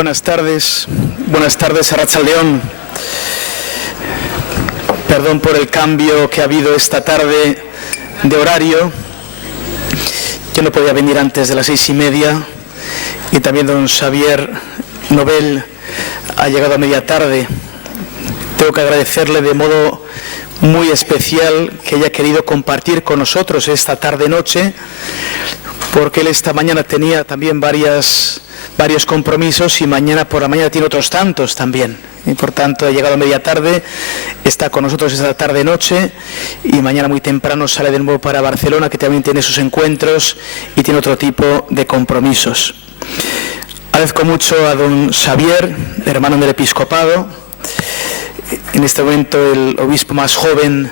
Buenas tardes, Arratsaldeón. Perdón por el cambio que ha habido esta tarde de horario. Yo no podía venir antes de las 6:30 y también don Xavier Nobel ha llegado a media tarde. Tengo que agradecerle de modo muy especial que haya querido compartir con nosotros esta tarde-noche, porque él esta mañana tenía también varios compromisos y mañana por la mañana tiene otros tantos también. Y por tanto ha llegado a media tarde, está con nosotros esta tarde-noche y mañana muy temprano sale de nuevo para Barcelona, que también tiene sus encuentros y tiene otro tipo de compromisos. Agradezco mucho a don Xavier, hermano del episcopado, en este momento el obispo más joven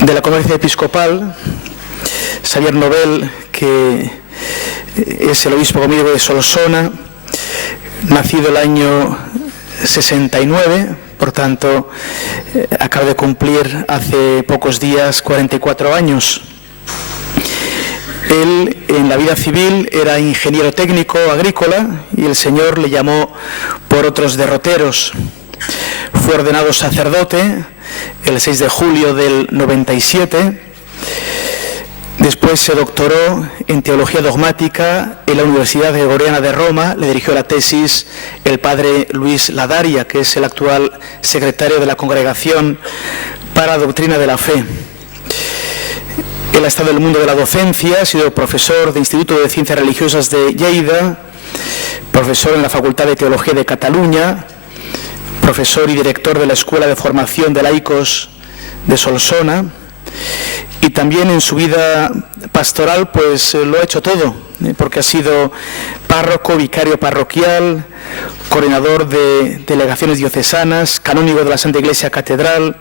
de la conferencia episcopal, Xavier Nobel, que es el obispo conmigo de Solsona, nacido el año 69, por tanto acaba de cumplir hace pocos días 44 años. Él en la vida civil era ingeniero técnico agrícola y el Señor le llamó por otros derroteros. Fue ordenado sacerdote el 6 de julio del 97. Después se doctoró en Teología Dogmática en la Universidad Gregoriana de Roma. Le dirigió la tesis el padre Luis Ladaria, que es el actual secretario de la Congregación para la Doctrina de la Fe. Él ha estado en el mundo de la docencia, ha sido profesor de Instituto de Ciencias Religiosas de Lleida, profesor en la Facultad de Teología de Cataluña, profesor y director de la Escuela de Formación de Laicos de Solsona. Y también en su vida pastoral pues lo ha hecho todo, porque ha sido párroco, vicario parroquial, coordinador de delegaciones diocesanas, canónigo de la Santa Iglesia Catedral,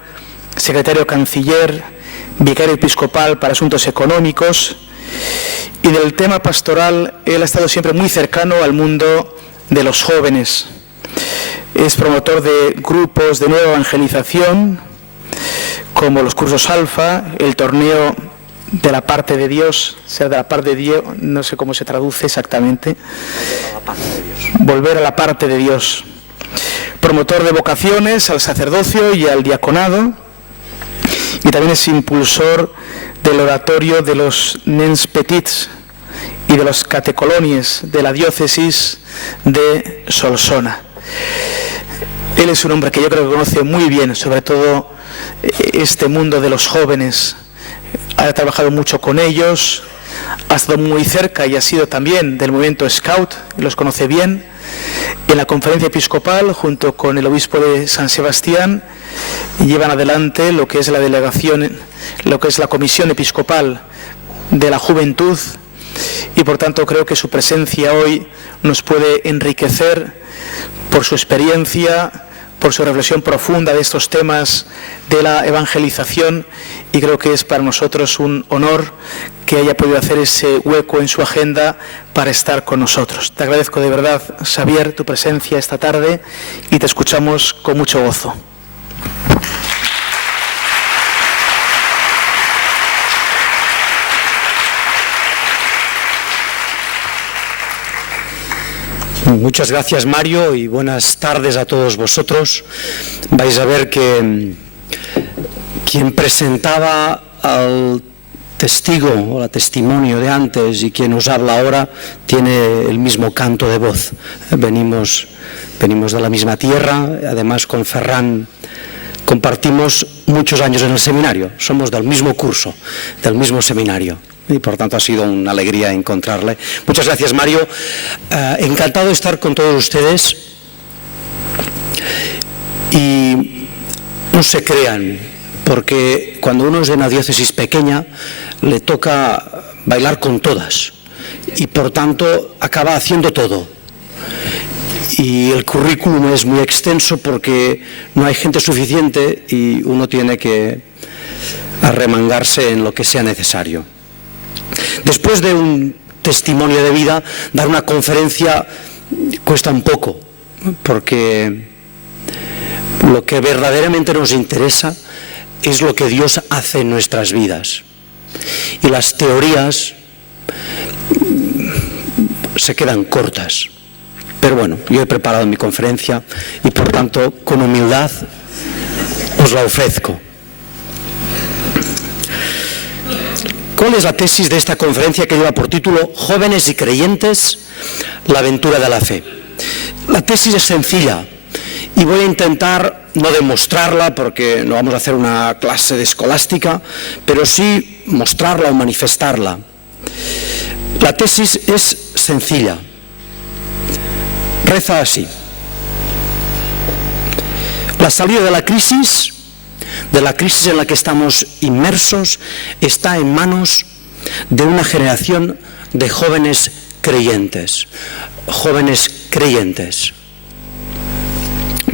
secretario canciller, vicario episcopal para asuntos económicos. Y del tema pastoral él ha estado siempre muy cercano al mundo de los jóvenes. Es promotor de grupos de nueva evangelización, como los cursos Alfa, el torneo de la parte de Dios, o sea, de la parte de Dios, no sé cómo se traduce exactamente. Volver a la parte de Dios. Promotor de vocaciones al sacerdocio y al diaconado, y también es impulsor del oratorio de los Nens Petits y de los catecolonies de la diócesis de Solsona. Él es un hombre que yo creo que conoce muy bien, sobre todo este mundo de los jóvenes. Ha trabajado mucho con ellos, ha estado muy cerca y ha sido también del movimiento Scout, los conoce bien. En la conferencia episcopal, junto con el obispo de San Sebastián, llevan adelante lo que es la delegación, lo que es la comisión episcopal de la juventud, y por tanto creo que su presencia hoy nos puede enriquecer por su experiencia, por su reflexión profunda de estos temas de la evangelización, y creo que es para nosotros un honor que haya podido hacer ese hueco en su agenda para estar con nosotros. Te agradezco de verdad, Xavier, tu presencia esta tarde y te escuchamos con mucho gozo. Muchas gracias, Mario, y buenas tardes a todos vosotros. Vais a ver que quien presentaba al testigo o la testimonio de antes y quien os habla ahora tiene el mismo canto de voz. Venimos de la misma tierra, además con Ferran compartimos muchos años en el seminario, somos del mismo curso, del mismo seminario. Y por tanto ha sido una alegría encontrarle. Muchas gracias, Mario. Encantado de estar con todos ustedes. Y no se crean, porque cuando uno es de una diócesis pequeña le toca bailar con todas y por tanto acaba haciendo todo. Y el currículum es muy extenso porque no hay gente suficiente y uno tiene que arremangarse en lo que sea necesario. Después de un testimonio de vida, dar una conferencia cuesta un poco, porque lo que verdaderamente nos interesa es lo que Dios hace en nuestras vidas. Y las teorías se quedan cortas. Pero bueno, yo he preparado mi conferencia y por tanto, con humildad, os la ofrezco. ¿Cuál es la tesis de esta conferencia que lleva por título Jóvenes y creyentes, la aventura de la fe? La tesis es sencilla y voy a intentar no demostrarla porque no vamos a hacer una clase de escolástica, pero sí mostrarla o manifestarla. La tesis es sencilla. Reza así: la salida de la crisis en la que estamos inmersos, está en manos de una generación de jóvenes creyentes. Jóvenes creyentes.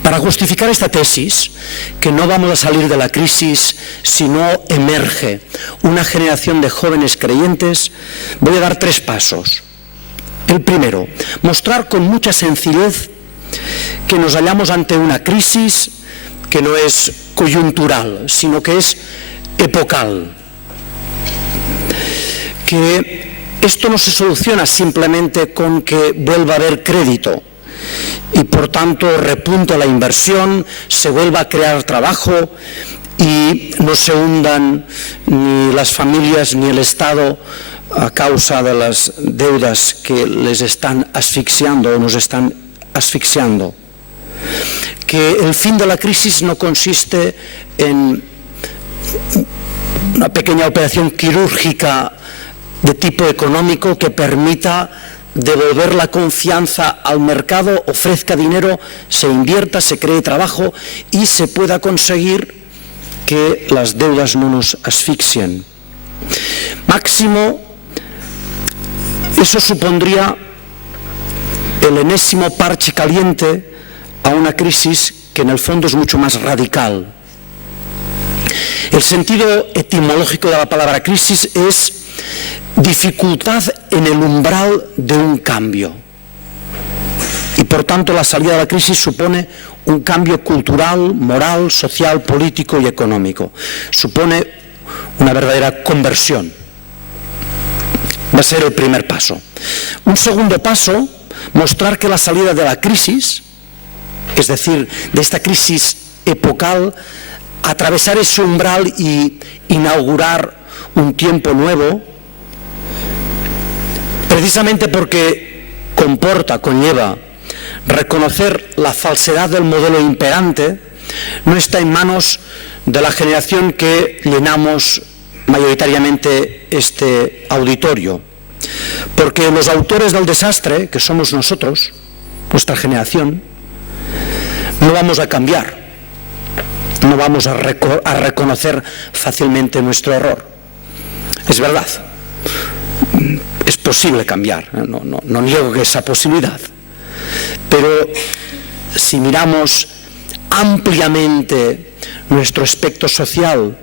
Para justificar esta tesis, que no vamos a salir de la crisis si no emerge una generación de jóvenes creyentes, voy a dar 3 pasos. El primero, mostrar con mucha sencillez que nos hallamos ante una crisis que no es coyuntural, sino que es epocal. Que esto no se soluciona simplemente con que vuelva a haber crédito y por tanto repunte la inversión, se vuelva a crear trabajo y no se hundan ni las familias ni el Estado a causa de las deudas que les están asfixiando o nos están asfixiando. Que el fin de la crisis no consiste en una pequeña operación quirúrgica de tipo económico que permita devolver la confianza al mercado, ofrezca dinero, se invierta, se cree trabajo y se pueda conseguir que las deudas no nos asfixien. Máximo, eso supondría el enésimo parche caliente a una crisis que en el fondo es mucho más radical. El sentido etimológico de la palabra crisis es dificultad en el umbral de un cambio. Y por tanto la salida de la crisis supone un cambio cultural, moral, social, político y económico. Supone una verdadera conversión. Va a ser el primer paso. Un segundo paso, mostrar que la salida de la crisis, es decir, de esta crisis epocal, atravesar ese umbral y inaugurar un tiempo nuevo, precisamente porque conlleva reconocer la falsedad del modelo imperante, no está en manos de la generación que llenamos mayoritariamente este auditorio. Porque los autores del desastre, que somos nosotros, nuestra generación, no vamos a cambiar, no vamos a reconocer fácilmente nuestro error. Es verdad, es posible cambiar, no niego que esa posibilidad, pero si miramos ampliamente nuestro aspecto social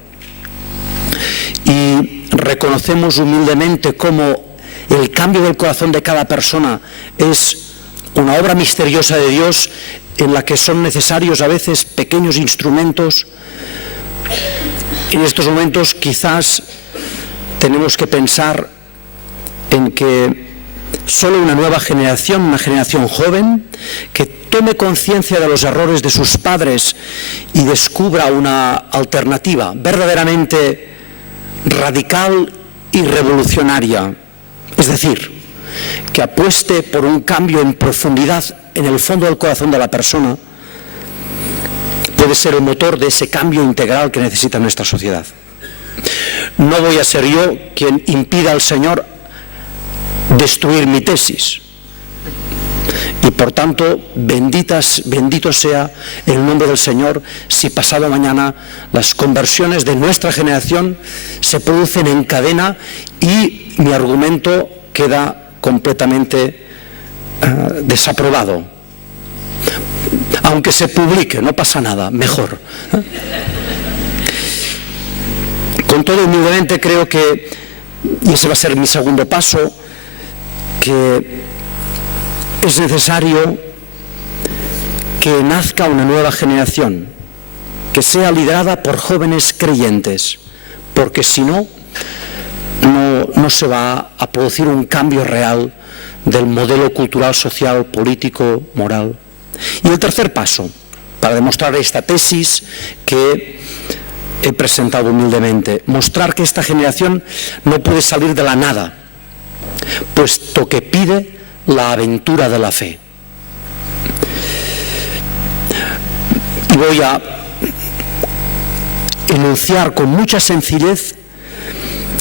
y reconocemos humildemente cómo el cambio del corazón de cada persona es una obra misteriosa de Dios en la que son necesarios a veces pequeños instrumentos, en estos momentos quizás tenemos que pensar en que solo una nueva generación, una generación joven, que tome conciencia de los errores de sus padres y descubra una alternativa verdaderamente radical y revolucionaria, es decir, que apueste por un cambio en profundidad en el fondo del corazón de la persona, puede ser el motor de ese cambio integral que necesita nuestra sociedad. No voy a ser yo quien impida al Señor destruir mi tesis. Y por tanto, bendito sea el nombre del Señor si pasado mañana las conversiones de nuestra generación se producen en cadena y mi argumento queda completamente desaprobado. Aunque se publique, no pasa nada, mejor. Con todo, humildemente creo que, y ese va a ser mi segundo paso, que es necesario que nazca una nueva generación, que sea liderada por jóvenes creyentes, porque si no, no se va a producir un cambio real del modelo cultural, social, político, moral. Y el tercer paso, para demostrar esta tesis que he presentado humildemente, mostrar que esta generación no puede salir de la nada, puesto que pide la aventura de la fe. Y voy a enunciar con mucha sencillez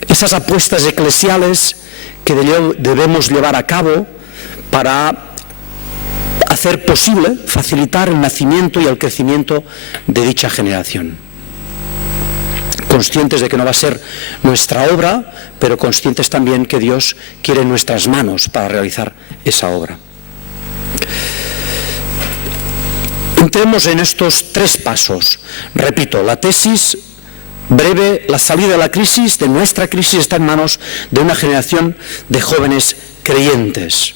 esas apuestas eclesiales que debemos llevar a cabo para hacer posible, facilitar el nacimiento y el crecimiento de dicha generación. Conscientes de que no va a ser nuestra obra, pero conscientes también que Dios quiere nuestras manos para realizar esa obra. Entremos en estos tres pasos. Repito, la tesis breve, la salida de la crisis, de nuestra crisis, está en manos de una generación de jóvenes creyentes.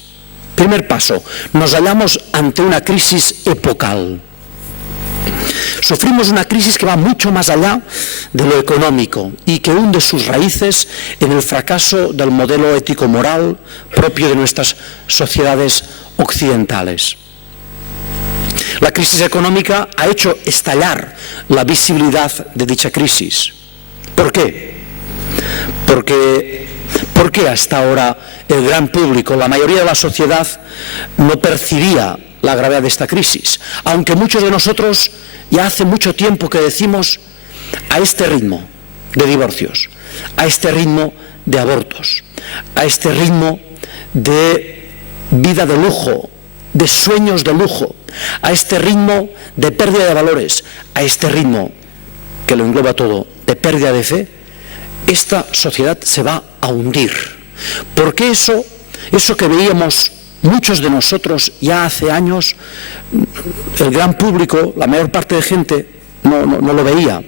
Primer paso, nos hallamos ante una crisis epocal. Sufrimos una crisis que va mucho más allá de lo económico y que hunde sus raíces en el fracaso del modelo ético-moral propio de nuestras sociedades occidentales. La crisis económica ha hecho estallar la visibilidad de dicha crisis. ¿Por qué? Porque hasta ahora el gran público, la mayoría de la sociedad, no percibía la gravedad de esta crisis, aunque muchos de nosotros ya hace mucho tiempo que decimos: a este ritmo de divorcios, a este ritmo de abortos, a este ritmo de vida de lujo, de sueños de lujo, a este ritmo de pérdida de valores, a este ritmo que lo engloba todo, de pérdida de fe, esta sociedad se va a hundir. Porque eso que veíamos muchos de nosotros ya hace años, el gran público, la mayor parte de gente, no lo veía.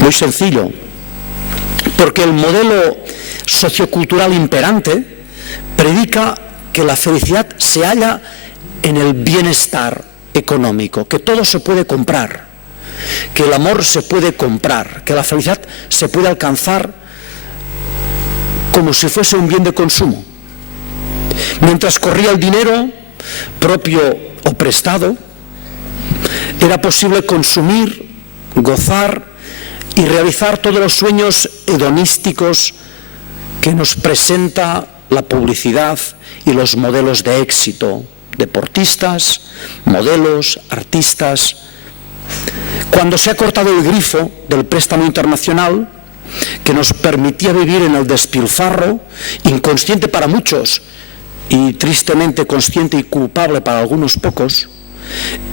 Muy sencillo, porque el modelo sociocultural imperante predica que la felicidad se halla en el bienestar económico, que todo se puede comprar, que el amor se puede comprar, que la felicidad se puede alcanzar como si fuese un bien de consumo. Mientras corría el dinero, propio o prestado, era posible consumir, gozar y realizar todos los sueños hedonísticos que nos presenta la publicidad y los modelos de éxito, deportistas, modelos, artistas. Cuando se ha cortado el grifo del préstamo internacional que nos permitía vivir en el despilfarro, inconsciente para muchos y tristemente consciente y culpable para algunos pocos,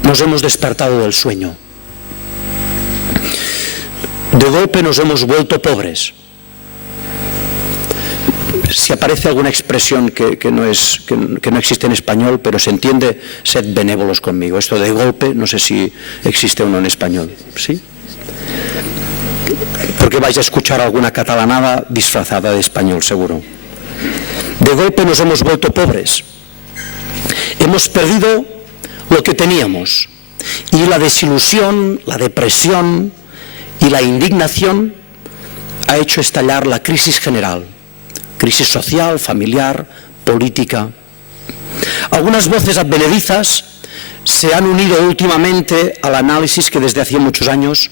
nos hemos despertado del sueño. De golpe nos hemos vuelto pobres. Si aparece alguna expresión que no existe en español, pero se entiende, sed benévolos conmigo. Esto de golpe, no sé si existe uno en español. ¿Sí? Porque vais a escuchar alguna catalanada disfrazada de español, seguro. De golpe nos hemos vuelto pobres. Hemos perdido lo que teníamos. Y la desilusión, la depresión y la indignación ha hecho estallar la crisis general. Crisis social, familiar, política. Algunas voces advenedizas se han unido últimamente al análisis que desde hace muchos años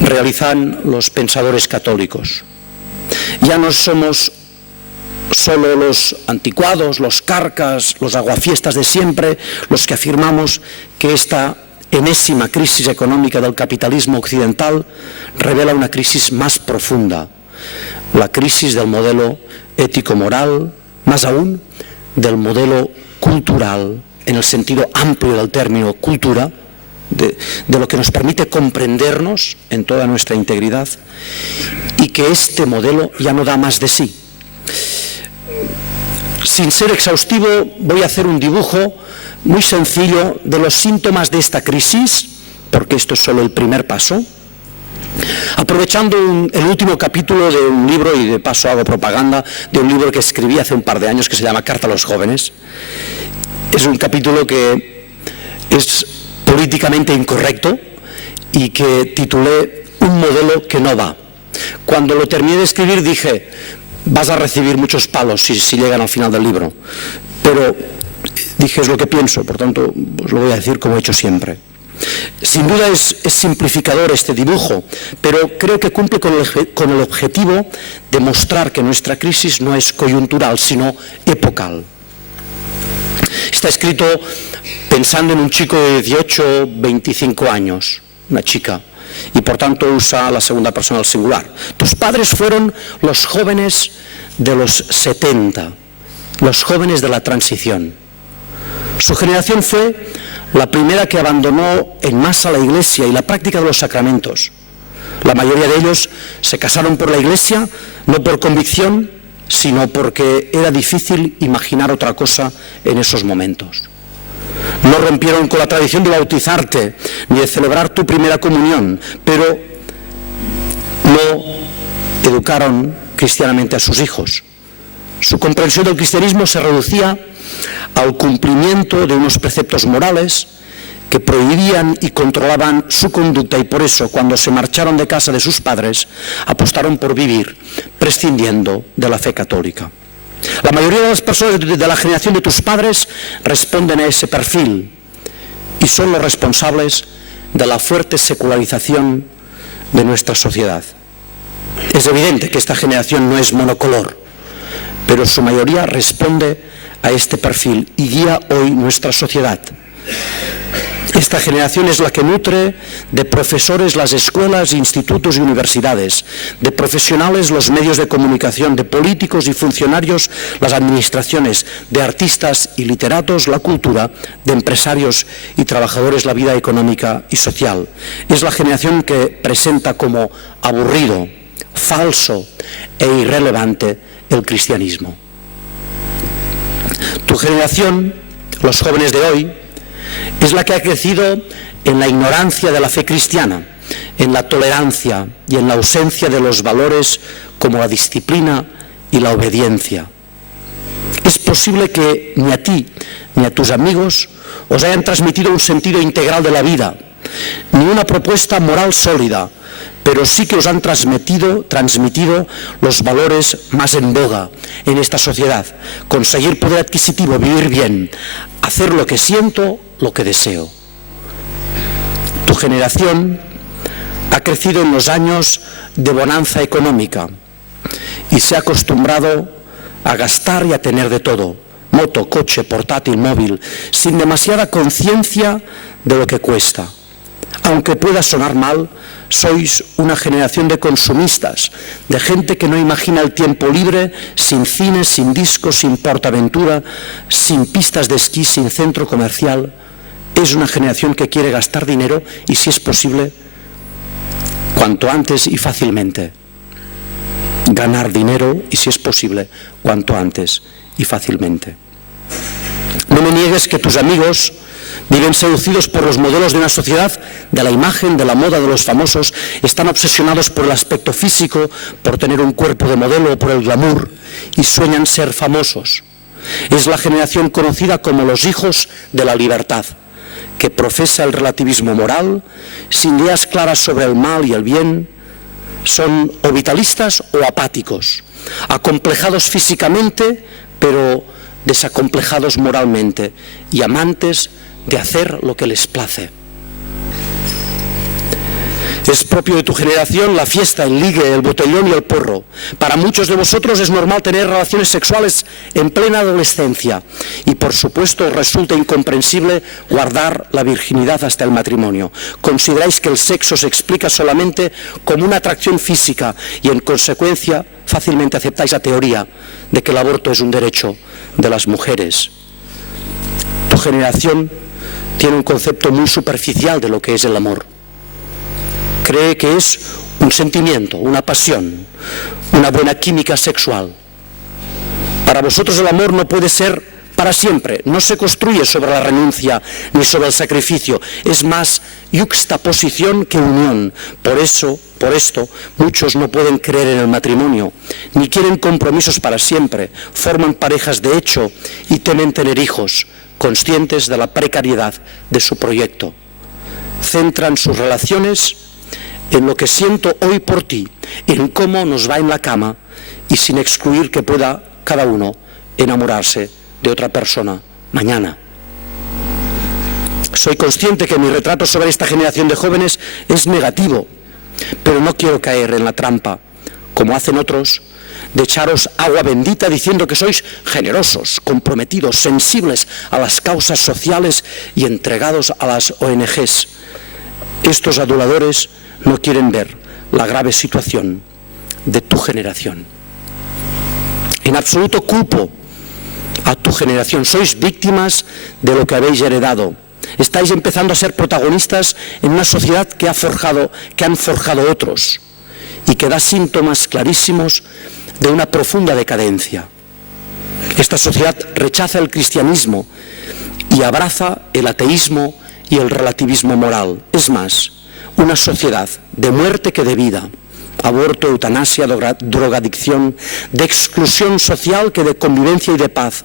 realizan los pensadores católicos. Ya no somos solo los anticuados, los carcas, los aguafiestas de siempre, los que afirmamos que esta enésima crisis económica del capitalismo occidental revela una crisis más profunda, la crisis del modelo ético-moral, más aún del modelo cultural, en el sentido amplio del término cultura, de lo que nos permite comprendernos en toda nuestra integridad, y que este modelo ya no da más de sí. Sin ser exhaustivo, voy a hacer un dibujo muy sencillo de los síntomas de esta crisis, porque esto es solo el primer paso, aprovechando el último capítulo de un libro, y de paso hago propaganda, de un libro que escribí hace un par de años que se llama Carta a los jóvenes. Es un capítulo que es políticamente incorrecto y que titulé Un modelo que no va. Cuando lo terminé de escribir dije, vas a recibir muchos palos si llegan al final del libro, pero dije es lo que pienso, por tanto os lo voy a decir como he hecho siempre. Sin duda es simplificador este dibujo, pero creo que cumple con el objetivo de mostrar que nuestra crisis no es coyuntural, sino epocal. Está escrito pensando en un chico de 18, 25 años, una chica, y por tanto usa la segunda persona del singular. Tus padres fueron los jóvenes de los 70, los jóvenes de la transición. Su generación fue la primera que abandonó en masa la Iglesia y la práctica de los sacramentos. La mayoría de ellos se casaron por la Iglesia, no por convicción, sino porque era difícil imaginar otra cosa en esos momentos. No rompieron con la tradición de bautizarte ni de celebrar tu primera comunión, pero no educaron cristianamente a sus hijos. Su comprensión del cristianismo se reducía al cumplimiento de unos preceptos morales que prohibían y controlaban su conducta, y por eso, cuando se marcharon de casa de sus padres, apostaron por vivir prescindiendo de la fe católica. La mayoría de las personas de la generación de tus padres responden a ese perfil y son los responsables de la fuerte secularización de nuestra sociedad. Es evidente que esta generación no es monocolor, pero su mayoría responde a este perfil y guía hoy nuestra sociedad. Esta generación es la que nutre de profesores las escuelas, institutos y universidades, de profesionales los medios de comunicación, de políticos y funcionarios las administraciones, de artistas y literatos la cultura, de empresarios y trabajadores la vida económica y social. Es la generación que presenta como aburrido, falso e irrelevante el cristianismo. Tu generación, los jóvenes de hoy, es la que ha crecido en la ignorancia de la fe cristiana, en la tolerancia y en la ausencia de los valores como la disciplina y la obediencia. Es posible que ni a ti ni a tus amigos os hayan transmitido un sentido integral de la vida, ni una propuesta moral sólida, pero sí que os han transmitido los valores más en boga en esta sociedad: conseguir poder adquisitivo, vivir bien, hacer lo que siento, lo que deseo. Tu generación ha crecido en los años de bonanza económica y se ha acostumbrado a gastar y a tener de todo: moto, coche, portátil, móvil, sin demasiada conciencia de lo que cuesta. Aunque pueda sonar mal, sois una generación de consumistas, de gente que no imagina el tiempo libre sin cine, sin discos, sin PortAventura, sin pistas de esquí, sin centro comercial. Es una generación que quiere gastar dinero y, si es posible, cuanto antes y fácilmente. Ganar dinero y, si es posible, cuanto antes y fácilmente. No me niegues que tus amigos viven seducidos por los modelos de una sociedad, de la imagen, de la moda, de los famosos. Están obsesionados por el aspecto físico, por tener un cuerpo de modelo, por el glamour, y sueñan ser famosos. Es la generación conocida como los hijos de la libertad, que profesa el relativismo moral, sin ideas claras sobre el mal y el bien. Son o vitalistas o apáticos, acomplejados físicamente, pero desacomplejados moralmente, y amantes de hacer lo que les place. Es propio de tu generación la fiesta, el ligue, el botellón y el porro. Para muchos de vosotros es normal tener relaciones sexuales en plena adolescencia y, por supuesto, resulta incomprensible guardar la virginidad hasta el matrimonio. Consideráis que el sexo se explica solamente como una atracción física y, en consecuencia, fácilmente aceptáis la teoría de que el aborto es un derecho de las mujeres. Tu generación tiene un concepto muy superficial de lo que es el amor. Cree que es un sentimiento, una pasión, una buena química sexual. Para vosotros el amor no puede ser para siempre, no se construye sobre la renuncia ni sobre el sacrificio, es más yuxtaposición que unión. Por esto, muchos no pueden creer en el matrimonio, ni quieren compromisos para siempre, forman parejas de hecho y temen tener hijos, conscientes de la precariedad de su proyecto. Centran sus relaciones en lo que siento hoy por ti, en cómo nos va en la cama y sin excluir que pueda cada uno enamorarse de otra persona mañana. Soy consciente que mi retrato sobre esta generación de jóvenes es negativo, pero no quiero caer en la trampa, como hacen otros, de echaros agua bendita diciendo que sois generosos, comprometidos, sensibles a las causas sociales y entregados a las ONGs. Estos aduladores no quieren ver la grave situación de tu generación. En absoluto culpo a tu generación. Sois víctimas de lo que habéis heredado. Estáis empezando a ser protagonistas en una sociedad que han forjado otros y que da síntomas clarísimos de una profunda decadencia. Esta sociedad rechaza el cristianismo y abraza el ateísmo y el relativismo moral. Es más, una sociedad de muerte que de vida, aborto, eutanasia, drogadicción, de exclusión social que de convivencia y de paz,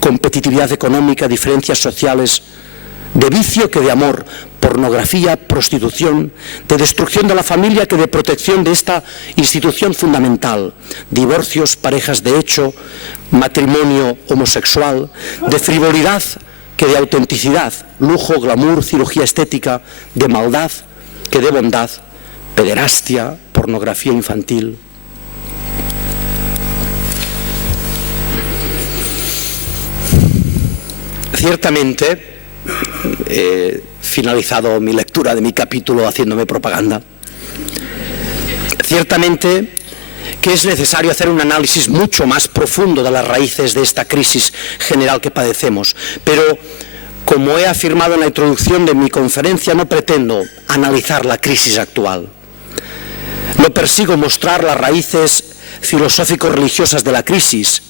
competitividad económica, diferencias sociales, de vicio que de amor, pornografía, prostitución, de destrucción de la familia que de protección de esta institución fundamental, divorcios, parejas de hecho, matrimonio homosexual, de frivolidad que de autenticidad, lujo, glamour, cirugía estética, de maldad que de bondad, pederastia, pornografía infantil. Ciertamente, he finalizado mi lectura de mi capítulo haciéndome propaganda. Ciertamente que es necesario hacer un análisis mucho más profundo de las raíces de esta crisis general que padecemos, pero como he afirmado en la introducción de mi conferencia, no pretendo analizar la crisis actual. No persigo mostrar las raíces filosófico-religiosas de la crisis,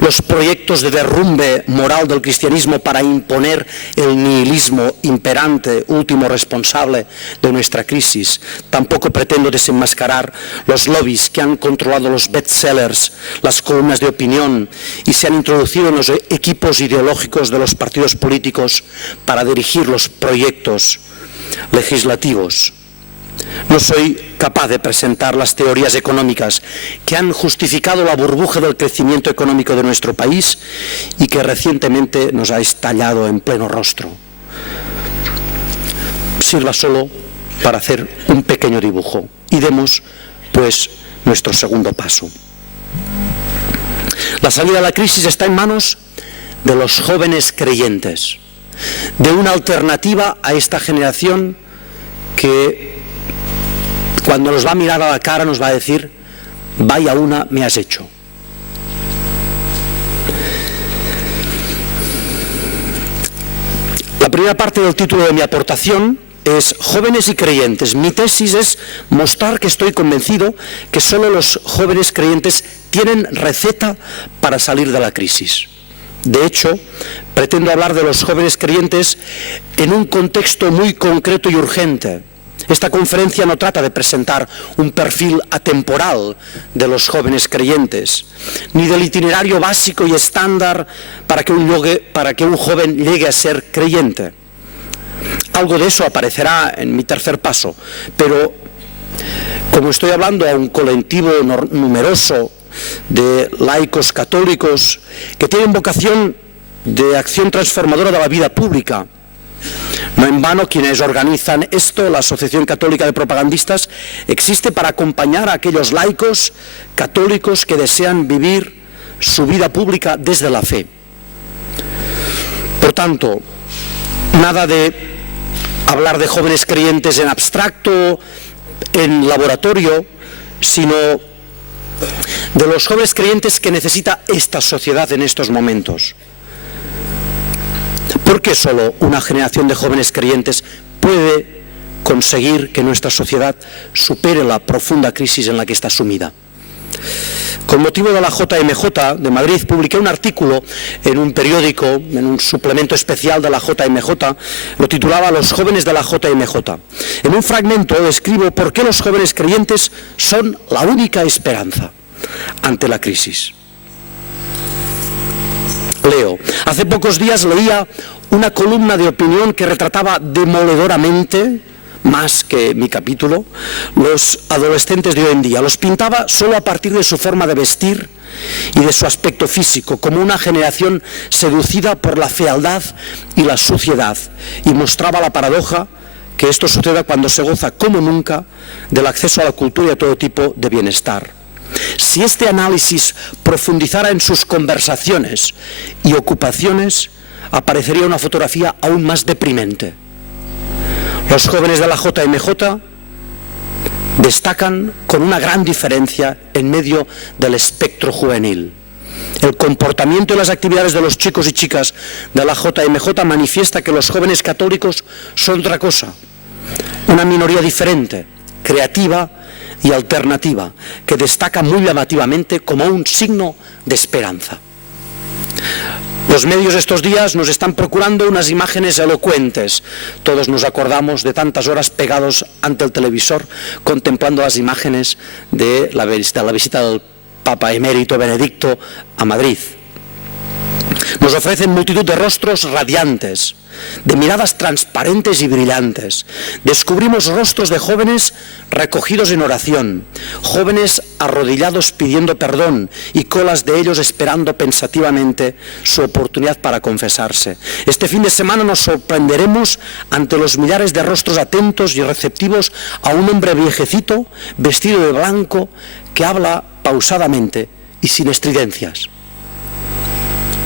los proyectos de derrumbe moral del cristianismo para imponer el nihilismo imperante, último responsable de nuestra crisis. Tampoco pretendo desenmascarar los lobbies que han controlado los bestsellers, las columnas de opinión y se han introducido en los equipos ideológicos de los partidos políticos para dirigir los proyectos legislativos. No soy capaz de presentar las teorías económicas que han justificado la burbuja del crecimiento económico de nuestro país y que recientemente nos ha estallado en pleno rostro. Sirva solo para hacer un pequeño dibujo y demos, pues, nuestro segundo paso. La salida de la crisis está en manos de los jóvenes creyentes, de una alternativa a esta generación que cuando nos va a mirar a la cara nos va a decir: vaya una me has hecho. La primera parte del título de mi aportación es Jóvenes y creyentes. Mi tesis es mostrar que estoy convencido que solo los jóvenes creyentes tienen receta para salir de la crisis. De hecho, pretendo hablar de los jóvenes creyentes en un contexto muy concreto y urgente. Esta conferencia no trata de presentar un perfil atemporal de los jóvenes creyentes, ni del itinerario básico y estándar para que un joven llegue a ser creyente. Algo de eso aparecerá en mi tercer paso, pero como estoy hablando a un colectivo numeroso de laicos católicos que tienen vocación de acción transformadora de la vida pública, no en vano quienes organizan esto, la Asociación Católica de Propagandistas, existe para acompañar a aquellos laicos católicos que desean vivir su vida pública desde la fe. Por tanto, nada de hablar de jóvenes creyentes en abstracto, en laboratorio, sino de los jóvenes creyentes que necesita esta sociedad en estos momentos. ¿Por qué solo una generación de jóvenes creyentes puede conseguir que nuestra sociedad supere la profunda crisis en la que está sumida? Con motivo de la JMJ de Madrid, publiqué un artículo en un periódico, en un suplemento especial de la JMJ, lo titulaba Los jóvenes de la JMJ. En un fragmento describo por qué los jóvenes creyentes son la única esperanza ante la crisis. Leo. Hace pocos días leía una columna de opinión que retrataba demoledoramente, más que mi capítulo, los adolescentes de hoy en día. Los pintaba solo a partir de su forma de vestir y de su aspecto físico, como una generación seducida por la fealdad y la suciedad, y mostraba la paradoja que esto suceda cuando se goza como nunca del acceso a la cultura y a todo tipo de bienestar. Si este análisis profundizara en sus conversaciones y ocupaciones, aparecería una fotografía aún más deprimente. Los jóvenes de la JMJ destacan con una gran diferencia en medio del espectro juvenil. El comportamiento y las actividades de los chicos y chicas de la JMJ manifiesta que los jóvenes católicos son otra cosa, una minoría diferente, creativa y alternativa, que destaca muy llamativamente como un signo de esperanza. Los medios estos días nos están procurando unas imágenes elocuentes. Todos nos acordamos de tantas horas pegados ante el televisor contemplando las imágenes de la visita del Papa Emérito Benedicto a Madrid. Nos ofrecen multitud de rostros radiantes, de miradas transparentes y brillantes. Descubrimos rostros de jóvenes recogidos en oración, jóvenes arrodillados pidiendo perdón y colas de ellos esperando pensativamente su oportunidad para confesarse. Este fin de semana nos sorprenderemos ante los millares de rostros atentos y receptivos a un hombre viejecito vestido de blanco que habla pausadamente y sin estridencias.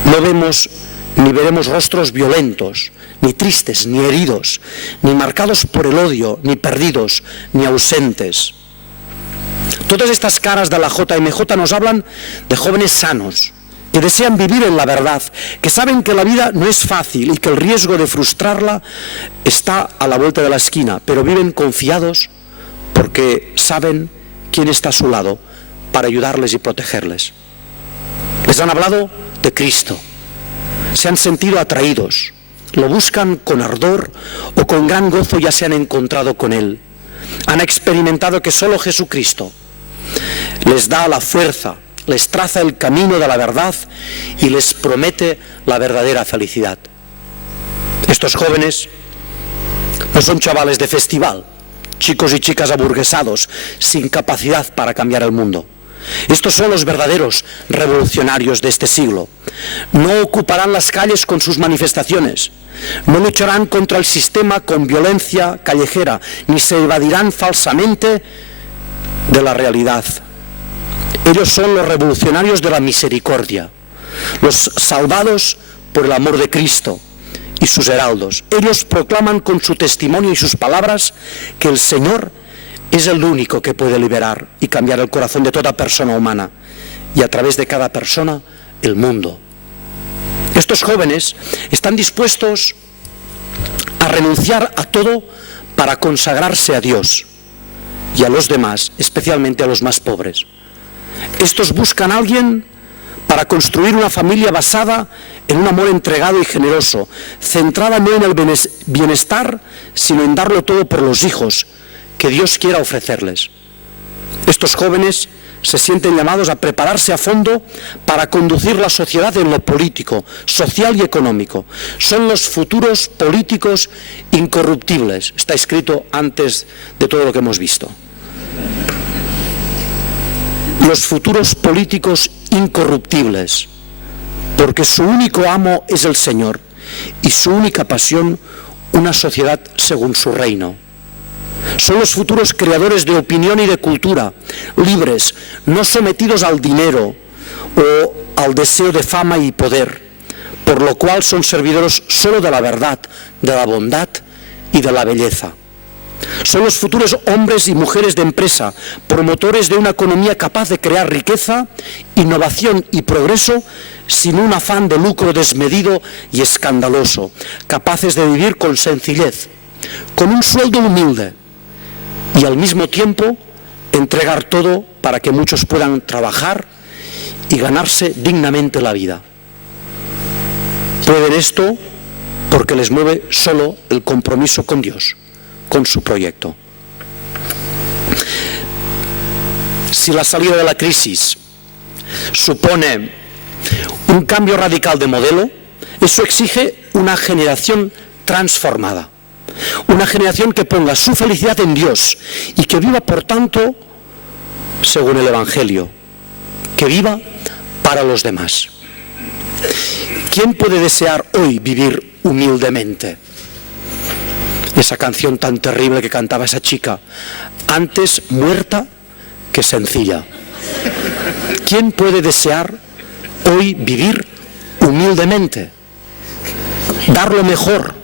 No vemos ni veremos rostros violentos, ni tristes, ni heridos, ni marcados por el odio, ni perdidos, ni ausentes. Todas estas caras de la JMJ nos hablan de jóvenes sanos, que desean vivir en la verdad, que saben que la vida no es fácil y que el riesgo de frustrarla está a la vuelta de la esquina, pero viven confiados porque saben quién está a su lado para ayudarles y protegerles. Les han hablado de Cristo, se han sentido atraídos, lo buscan con ardor o con gran gozo, ya se han encontrado con Él. Han experimentado que solo Jesucristo les da la fuerza, les traza el camino de la verdad y les promete la verdadera felicidad. Estos jóvenes no son chavales de festival, chicos y chicas aburguesados, sin capacidad para cambiar el mundo. Estos son los verdaderos revolucionarios de este siglo. No ocuparán las calles con sus manifestaciones, no lucharán contra el sistema con violencia callejera, ni se evadirán falsamente de la realidad. Ellos son los revolucionarios de la misericordia, los salvados por el amor de Cristo y sus heraldos. Ellos proclaman con su testimonio y sus palabras que el Señor es el único que puede liberar y cambiar el corazón de toda persona humana y a través de cada persona el mundo. Estos jóvenes están dispuestos a renunciar a todo para consagrarse a Dios y a los demás, especialmente a los más pobres. Estos buscan a alguien para construir una familia basada en un amor entregado y generoso, centrada no en el bienestar, sino en darlo todo por los hijos que Dios quiera ofrecerles. Estos jóvenes se sienten llamados a prepararse a fondo para conducir la sociedad en lo político, social y económico. Son los futuros políticos incorruptibles. Está escrito antes de todo lo que hemos visto. Los futuros políticos incorruptibles, porque su único amo es el Señor y su única pasión una sociedad según su reino. Son los futuros creadores de opinión y de cultura, libres, no sometidos al dinero o al deseo de fama y poder, por lo cual son servidores solo de la verdad, de la bondad y de la belleza. Son los futuros hombres y mujeres de empresa, promotores de una economía capaz de crear riqueza, innovación y progreso sin un afán de lucro desmedido y escandaloso, capaces de vivir con sencillez, con un sueldo humilde y al mismo tiempo entregar todo para que muchos puedan trabajar y ganarse dignamente la vida. Pueden esto porque les mueve solo el compromiso con Dios, con su proyecto. Si la salida de la crisis supone un cambio radical de modelo, eso exige una generación transformada. Una generación que ponga su felicidad en Dios y que viva, por tanto, según el Evangelio, que viva para los demás. ¿Quién puede desear hoy vivir humildemente? Esa canción tan terrible que cantaba esa chica, antes muerta que sencilla. ¿Quién puede desear hoy vivir humildemente? Dar lo mejor,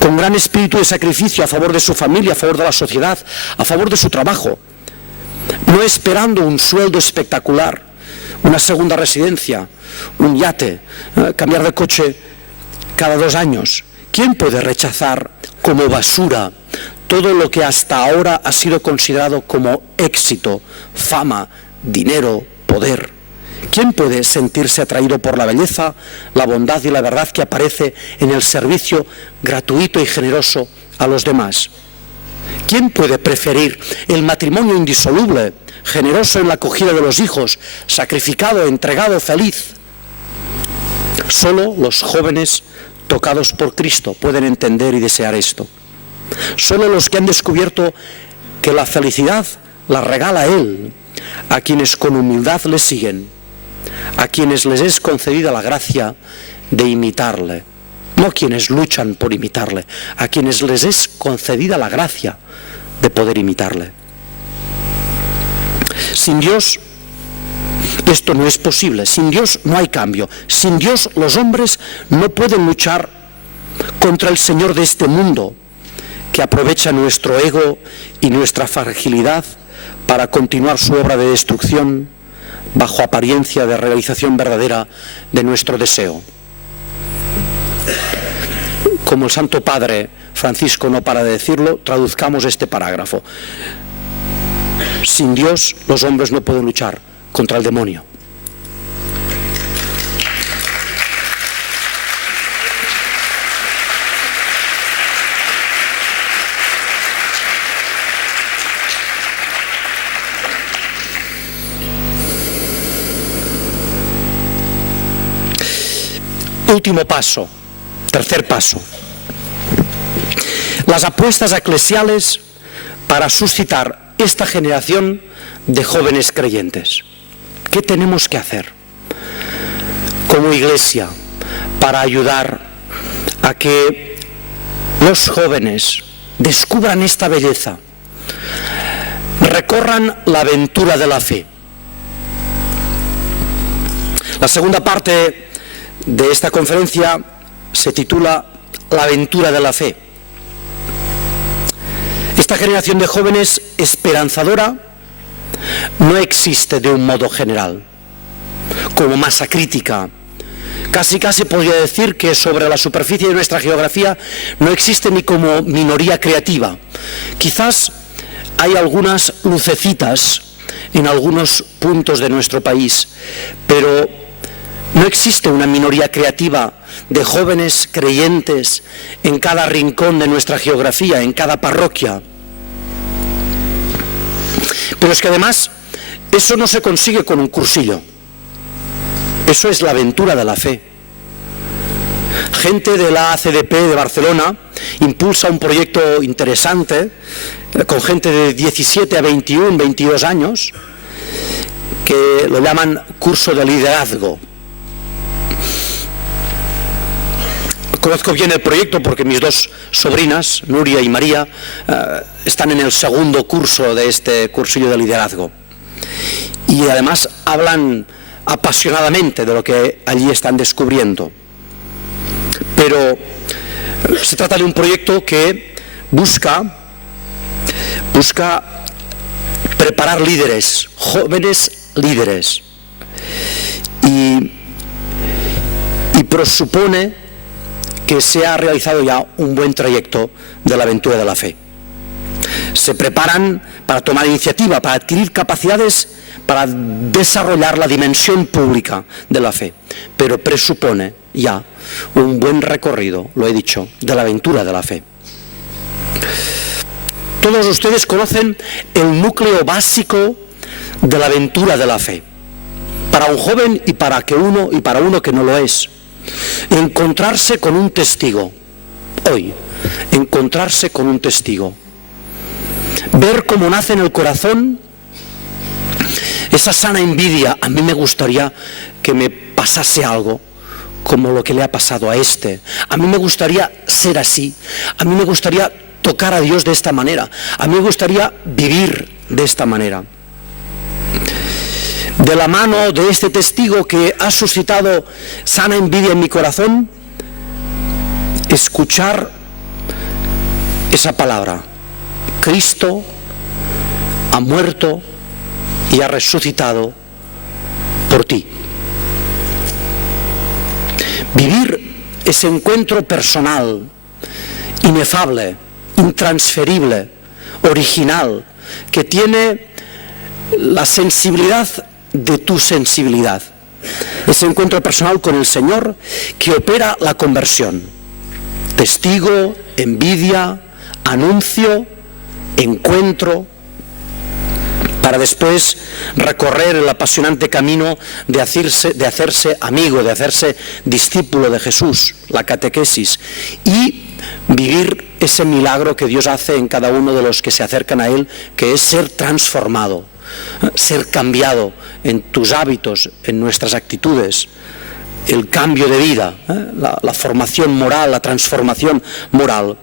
con gran espíritu de sacrificio a favor de su familia, a favor de la sociedad, a favor de su trabajo, no esperando un sueldo espectacular, una segunda residencia, un yate, cambiar de coche cada 2 años. ¿Quién puede rechazar como basura todo lo que hasta ahora ha sido considerado como éxito, fama, dinero, poder? ¿Quién puede sentirse atraído por la belleza, la bondad y la verdad que aparece en el servicio gratuito y generoso a los demás? ¿Quién puede preferir el matrimonio indisoluble, generoso en la acogida de los hijos, sacrificado, entregado, feliz? Solo los jóvenes tocados por Cristo pueden entender y desear esto. Solo los que han descubierto que la felicidad la regala Él, a quienes con humildad le siguen, a quienes les es concedida la gracia de imitarle, no quienes luchan por imitarle, a quienes les es concedida la gracia de poder imitarle. Sin Dios esto no es posible, sin Dios no hay cambio, sin Dios los hombres no pueden luchar contra el Señor de este mundo, que aprovecha nuestro ego y nuestra fragilidad para continuar su obra de destrucción bajo apariencia de realización verdadera de nuestro deseo. Como el Santo Padre Francisco no para de decirlo, traduzcamos este parágrafo. Sin Dios los hombres no pueden luchar contra el demonio. Último paso, tercer paso. Las apuestas eclesiales para suscitar esta generación de jóvenes creyentes. ¿Qué tenemos que hacer como Iglesia para ayudar a que los jóvenes descubran esta belleza, recorran la aventura de la fe? La segunda parte de esta conferencia se titula La aventura de la fe. Esta generación de jóvenes esperanzadora no existe de un modo general, como masa crítica. Casi podría decir que sobre la superficie de nuestra geografía no existe ni como minoría creativa. Quizás hay algunas lucecitas en algunos puntos de nuestro país, pero no existe una minoría creativa de jóvenes creyentes en cada rincón de nuestra geografía, en cada parroquia. Pero es que además eso no se consigue con un cursillo. Eso es la aventura de la fe. Gente de la ACDP de Barcelona impulsa un proyecto interesante con gente de 17 a 21, 22 años que lo llaman curso de liderazgo. Conozco bien el proyecto porque mis 2 sobrinas, Nuria y María, están en el segundo curso de este cursillo de liderazgo. Y además hablan apasionadamente de lo que allí están descubriendo. Pero se trata de un proyecto que busca preparar líderes, jóvenes líderes. Y presupone que se ha realizado ya un buen trayecto de la aventura de la fe. Se preparan para tomar iniciativa, para adquirir capacidades, para desarrollar la dimensión pública de la fe, pero presupone ya un buen recorrido, lo he dicho, de la aventura de la fe. Todos ustedes conocen el núcleo básico de la aventura de la fe. Para un joven y para uno que no lo es. Encontrarse con un testigo. Hoy, encontrarse con un testigo, ver cómo nace en el corazón esa sana envidia. A mí me gustaría que me pasase algo como lo que le ha pasado a este. A mí me gustaría ser así. A mí me gustaría tocar a Dios de esta manera. A mí me gustaría vivir de esta manera. De la mano de este testigo que ha suscitado sana envidia en mi corazón, escuchar esa palabra: Cristo ha muerto y ha resucitado por ti. Vivir ese encuentro personal, inefable, intransferible, original, que tiene la sensibilidad de tu sensibilidad. Ese encuentro personal con el Señor que opera la conversión. Testigo, envidia, anuncio, encuentro, para después recorrer el apasionante camino de hacerse amigo, de hacerse discípulo de Jesús, la catequesis, y vivir ese milagro que Dios hace en cada uno de los que se acercan a Él, que es ser transformado, ser cambiado en tus hábitos, en nuestras actitudes, el cambio de vida, la formación moral, la transformación moral.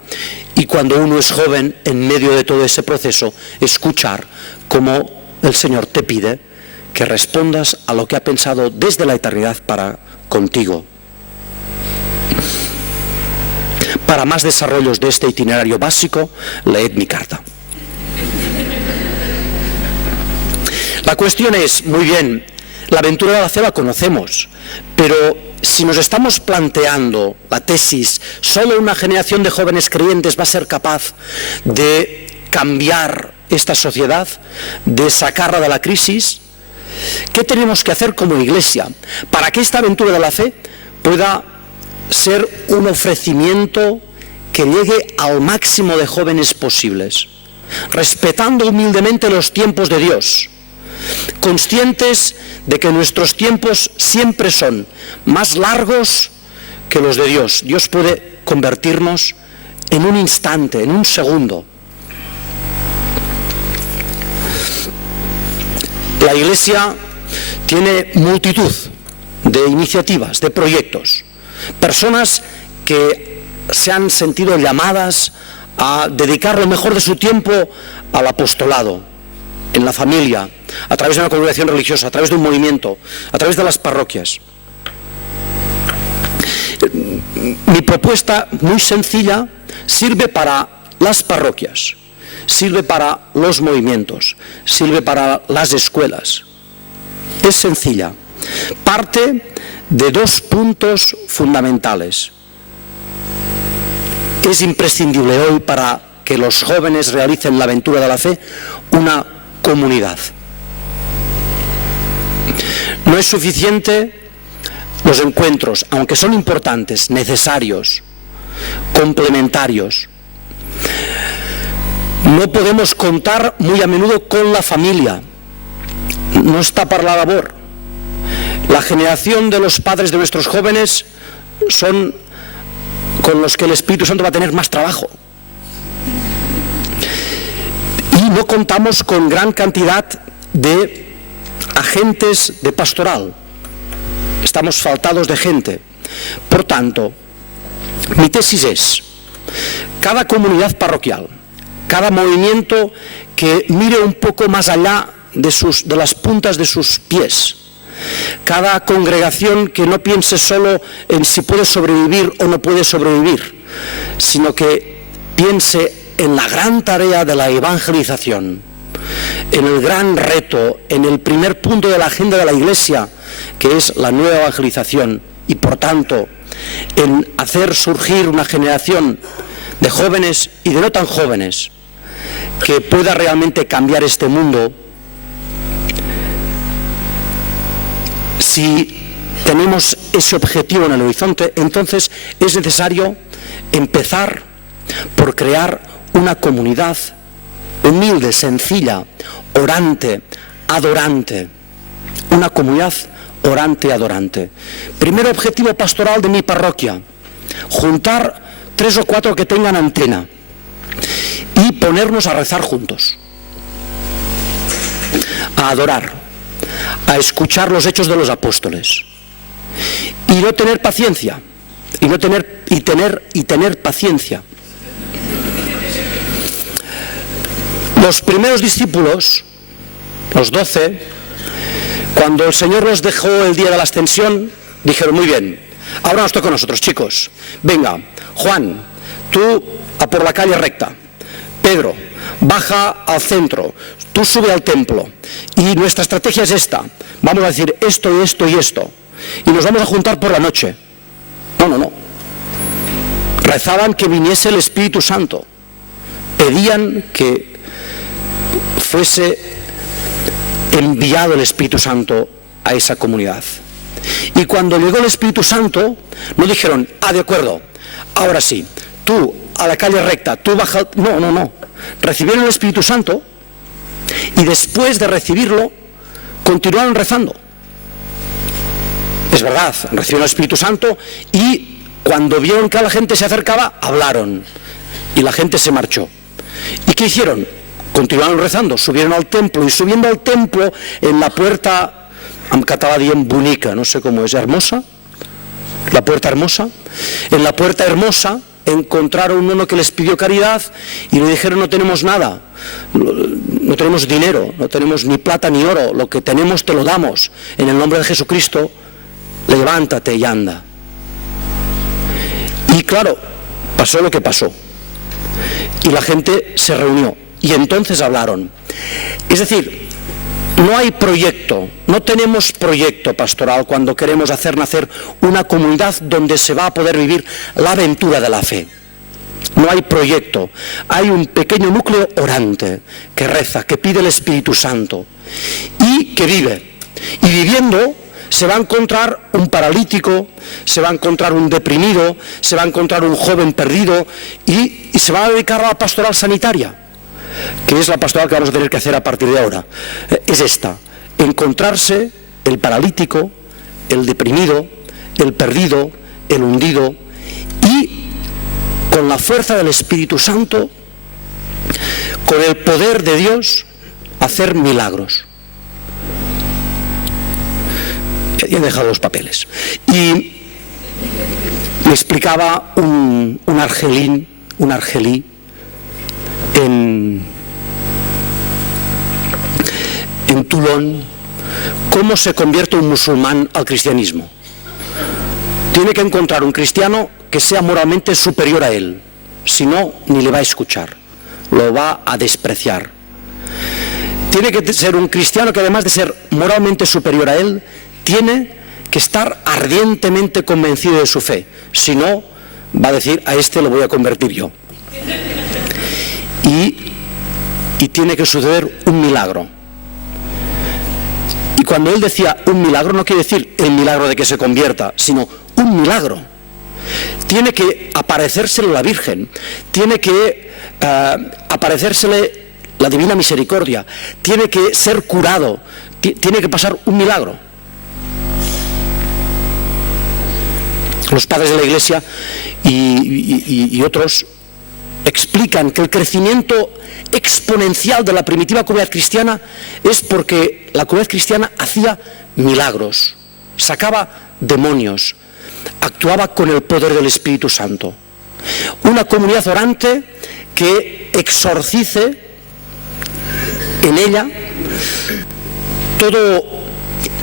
Y cuando uno es joven, en medio de todo ese proceso, escuchar cómo el Señor te pide que respondas a lo que ha pensado desde la eternidad para contigo. Para más desarrollos de este itinerario básico, leed mi carta. La cuestión es, muy bien, la aventura de la fe la conocemos, pero si nos estamos planteando la tesis, solo una generación de jóvenes creyentes va a ser capaz de cambiar esta sociedad, de sacarla de la crisis, ¿qué tenemos que hacer como Iglesia para que esta aventura de la fe pueda ser un ofrecimiento que llegue al máximo de jóvenes posibles, respetando humildemente los tiempos de Dios, conscientes de que nuestros tiempos siempre son más largos que los de Dios? Dios puede convertirnos en un instante, en un segundo. La Iglesia tiene multitud de iniciativas, de proyectos, personas que se han sentido llamadas a dedicar lo mejor de su tiempo al apostolado, en la familia, a través de una congregación religiosa, a través de un movimiento, a través de las parroquias. Mi propuesta, muy sencilla, sirve para las parroquias, sirve para los movimientos, sirve para las escuelas. Es sencilla. Parte de dos puntos fundamentales. Es imprescindible hoy, para que los jóvenes realicen la aventura de la fe, una comunidad. No es suficiente los encuentros, aunque son importantes, necesarios, complementarios. No podemos contar muy a menudo con la familia. No está para la labor. La generación de los padres de nuestros jóvenes son con los que el Espíritu Santo va a tener más trabajo. Y no contamos con gran cantidad de agentes de pastoral. Estamos faltados de gente. Por tanto, mi tesis es: cada comunidad parroquial, cada movimiento que mire un poco más allá de las puntas de sus pies, cada congregación que no piense solo en si puede sobrevivir o no puede sobrevivir, sino que piense en la gran tarea de la evangelización, en el gran reto, en el primer punto de la agenda de la Iglesia, que es la nueva evangelización, y por tanto en hacer surgir una generación de jóvenes y de no tan jóvenes que pueda realmente cambiar este mundo. Si tenemos ese objetivo en el horizonte, entonces es necesario empezar por crear una comunidad humilde, sencilla, orante, adorante. Una comunidad orante y adorante. Primer objetivo pastoral de mi parroquia: juntar 3 o 4 que tengan antena y ponernos a rezar juntos, a adorar, a escuchar los hechos de los apóstoles y no tener paciencia, y tener paciencia. Los primeros discípulos, los 12, cuando el Señor los dejó el día de la ascensión, dijeron: muy bien, ahora nos toca a nosotros, chicos. Venga, Juan, tú a por la calle recta. Pedro, baja al centro. Tú sube al templo. Y nuestra estrategia es esta. Vamos a decir esto y esto y esto. Y nos vamos a juntar por la noche. No. Rezaban que viniese el Espíritu Santo. Pedían que fuese enviado el Espíritu Santo a esa comunidad. Y cuando llegó el Espíritu Santo, no dijeron: de acuerdo, ahora sí, tú a la calle recta, tú baja. No. Recibieron el Espíritu Santo y después de recibirlo continuaron rezando. Es verdad, recibieron el Espíritu Santo y cuando vieron que la gente se acercaba, hablaron y la gente se marchó. ¿Y qué hicieron? Continuaron rezando, subieron al templo, y subiendo al templo, en la puerta, en català diem bonica, no sé cómo es, hermosa, la puerta hermosa, en la puerta hermosa encontraron uno que les pidió caridad y le dijeron: no tenemos nada, no tenemos dinero, no tenemos ni plata ni oro, lo que tenemos te lo damos, en el nombre de Jesucristo, levántate y anda. Y claro, pasó lo que pasó y la gente se reunió y entonces hablaron. Es decir, no hay proyecto, no tenemos proyecto pastoral cuando queremos hacer nacer una comunidad donde se va a poder vivir la aventura de la fe. No hay proyecto, hay un pequeño núcleo orante que reza, que pide el Espíritu Santo y que vive. Y viviendo se va a encontrar un paralítico, se va a encontrar un deprimido, se va a encontrar un joven perdido y se va a dedicar a la pastoral sanitaria, que es la pastoral que vamos a tener que hacer a partir de ahora. Es esta: encontrarse el paralítico, el deprimido, el perdido, el hundido, y con la fuerza del Espíritu Santo, con el poder de Dios, hacer milagros. Ya he dejado los papeles. Y me explicaba un argelí en Toulon cómo se convierte un musulmán al cristianismo. Tiene que encontrar un cristiano que sea moralmente superior a él, si no, ni le va a escuchar, lo va a despreciar. Tiene que ser un cristiano que, además de ser moralmente superior a él, tiene que estar ardientemente convencido de su fe, si no, va a decir: a este lo voy a convertir yo. Y tiene que suceder un milagro. Y cuando él decía un milagro, no quiere decir el milagro de que se convierta, sino un milagro. Tiene que aparecérsele la Virgen, tiene que aparecérsele la Divina Misericordia, tiene que ser curado, tiene que pasar un milagro. Los padres de la Iglesia y otros explican que el crecimiento exponencial de la primitiva comunidad cristiana es porque la comunidad cristiana hacía milagros, sacaba demonios, actuaba con el poder del Espíritu Santo. Una comunidad orante que exorcice en ella todo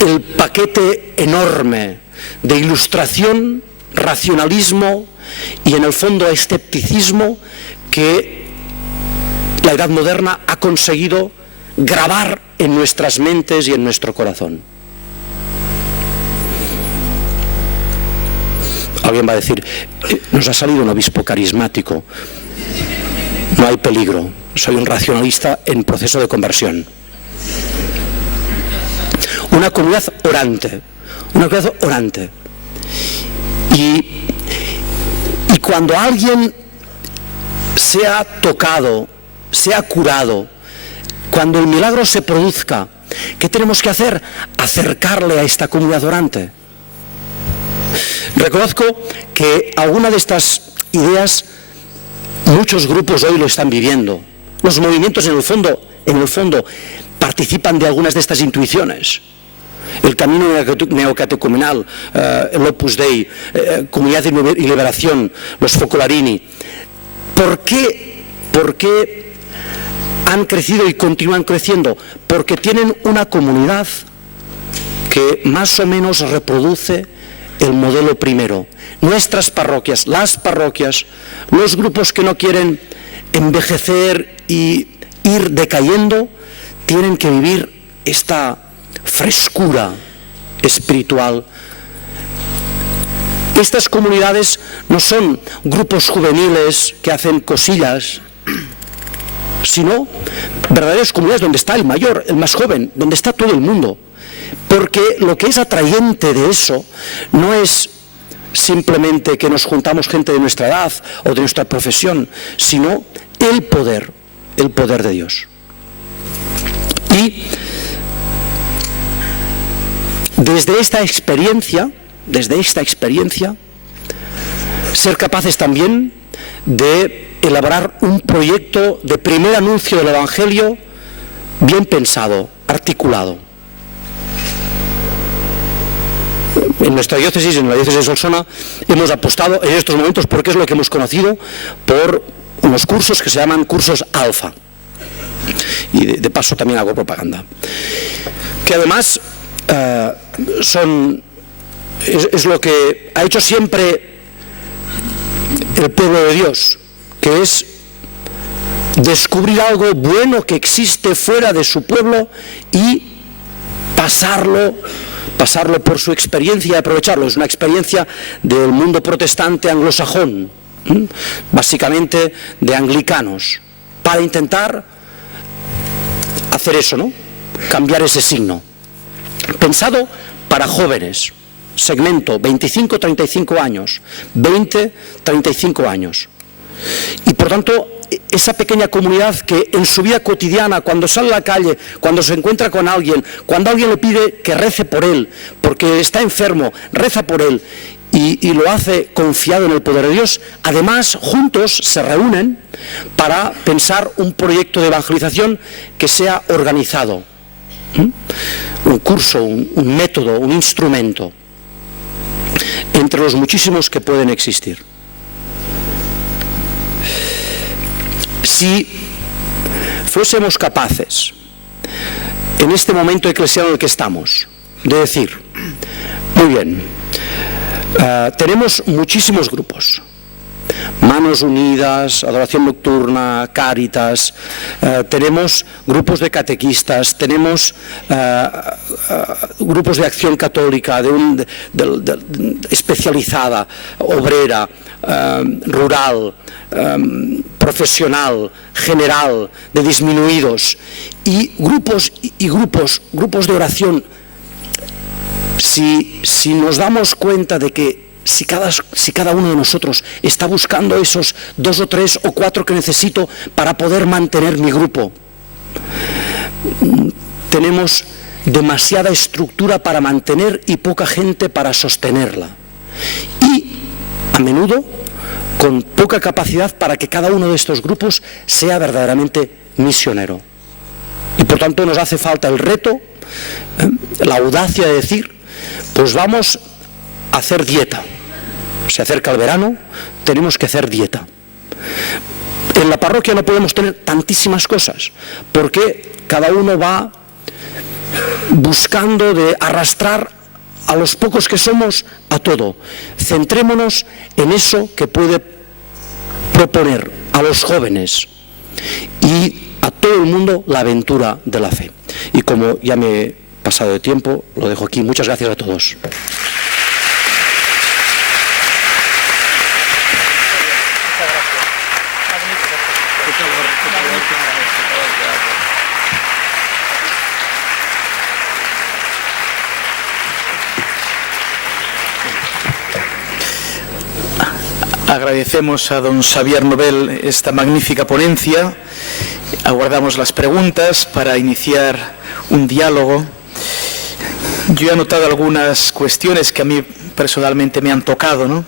el paquete enorme de ilustración, racionalismo y en el fondo escepticismo que la edad moderna ha conseguido grabar en nuestras mentes y en nuestro corazón. Alguien va a decir: nos ha salido un obispo carismático. No hay peligro, soy un racionalista en proceso de conversión. Una comunidad orante, y cuando alguien sea tocado, sea curado, cuando el milagro se produzca, ¿qué tenemos que hacer? Acercarle a esta comunidad orante. Reconozco que alguna de estas ideas, muchos grupos hoy lo están viviendo. Los movimientos en el fondo participan de algunas de estas intuiciones. El camino neocatecumenal, el Opus Dei, Comunidad y Liberación, los Focolarini. ¿Por qué han crecido y continúan creciendo? Porque tienen una comunidad que más o menos reproduce el modelo primero. Nuestras parroquias, las parroquias, los grupos que no quieren envejecer y ir decayendo, tienen que vivir esta frescura espiritual. Estas comunidades no son grupos juveniles que hacen cosillas, sino verdaderas comunidades donde está el mayor, el más joven, donde está todo el mundo. Porque lo que es atrayente de eso no es simplemente que nos juntamos gente de nuestra edad o de nuestra profesión, sino el poder de Dios. Y desde esta experiencia, ser capaces también de elaborar un proyecto de primer anuncio del Evangelio bien pensado, articulado. En nuestra diócesis, en la diócesis de Solsona, hemos apostado en estos momentos, porque es lo que hemos conocido, por unos cursos que se llaman cursos alfa. Y de paso también hago propaganda. Que además es lo que ha hecho siempre el pueblo de Dios, que es descubrir algo bueno que existe fuera de su pueblo y pasarlo por su experiencia y aprovecharlo. Es una experiencia del mundo protestante anglosajón, básicamente de anglicanos, para intentar hacer eso, ¿no? Cambiar ese signo. Pensado para jóvenes, segmento 25-35 años, 20-35 años. Y por tanto, esa pequeña comunidad que en su vida cotidiana, cuando sale a la calle, cuando se encuentra con alguien, cuando alguien le pide que rece por él, porque está enfermo, reza por él, y lo hace confiado en el poder de Dios, además juntos se reúnen para pensar un proyecto de evangelización que sea organizado. Un curso, un método, un instrumento, entre los muchísimos que pueden existir. Si fuésemos capaces, en este momento eclesial en el que estamos, de decir, muy bien, tenemos muchísimos grupos, Manos Unidas, Adoración Nocturna, Cáritas, tenemos grupos de catequistas, tenemos grupos de acción católica, especializada, obrera, rural, profesional, general, de disminuidos, y grupos de oración. Si nos damos cuenta de que si cada uno de nosotros está buscando esos 2 o 3 o 4 que necesito para poder mantener mi grupo, tenemos demasiada estructura para mantener y poca gente para sostenerla, y a menudo con poca capacidad para que cada uno de estos grupos sea verdaderamente misionero. Y por tanto nos hace falta el reto, la audacia de decir, pues vamos a hacer dieta. Se acerca el verano, tenemos que hacer dieta. En la parroquia no podemos tener tantísimas cosas, porque cada uno va buscando de arrastrar a los pocos que somos a todo. Centrémonos en eso que puede proponer a los jóvenes y a todo el mundo la aventura de la fe. Y como ya me he pasado de tiempo, lo dejo aquí. Muchas gracias a todos. Agradecemos a don Xavier Nobel esta magnífica ponencia. Aguardamos las preguntas para iniciar un diálogo. Yo he anotado algunas cuestiones que a mí personalmente me han tocado, ¿no?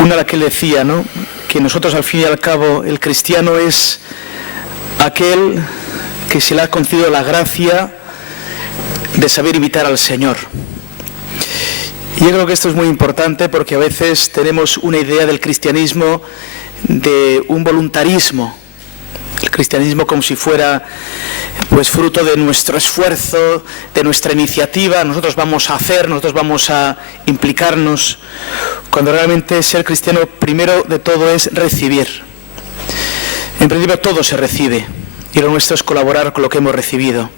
Una a la que él decía, ¿no?, que nosotros al fin y al cabo, el cristiano es aquel que se le ha concedido la gracia de saber imitar al Señor. Y yo creo que esto es muy importante porque a veces tenemos una idea del cristianismo de un voluntarismo, el cristianismo como si fuera pues fruto de nuestro esfuerzo, de nuestra iniciativa, nosotros vamos a hacer, nosotros vamos a implicarnos, cuando realmente ser cristiano primero de todo es recibir. En principio todo se recibe y lo nuestro es colaborar con lo que hemos recibido.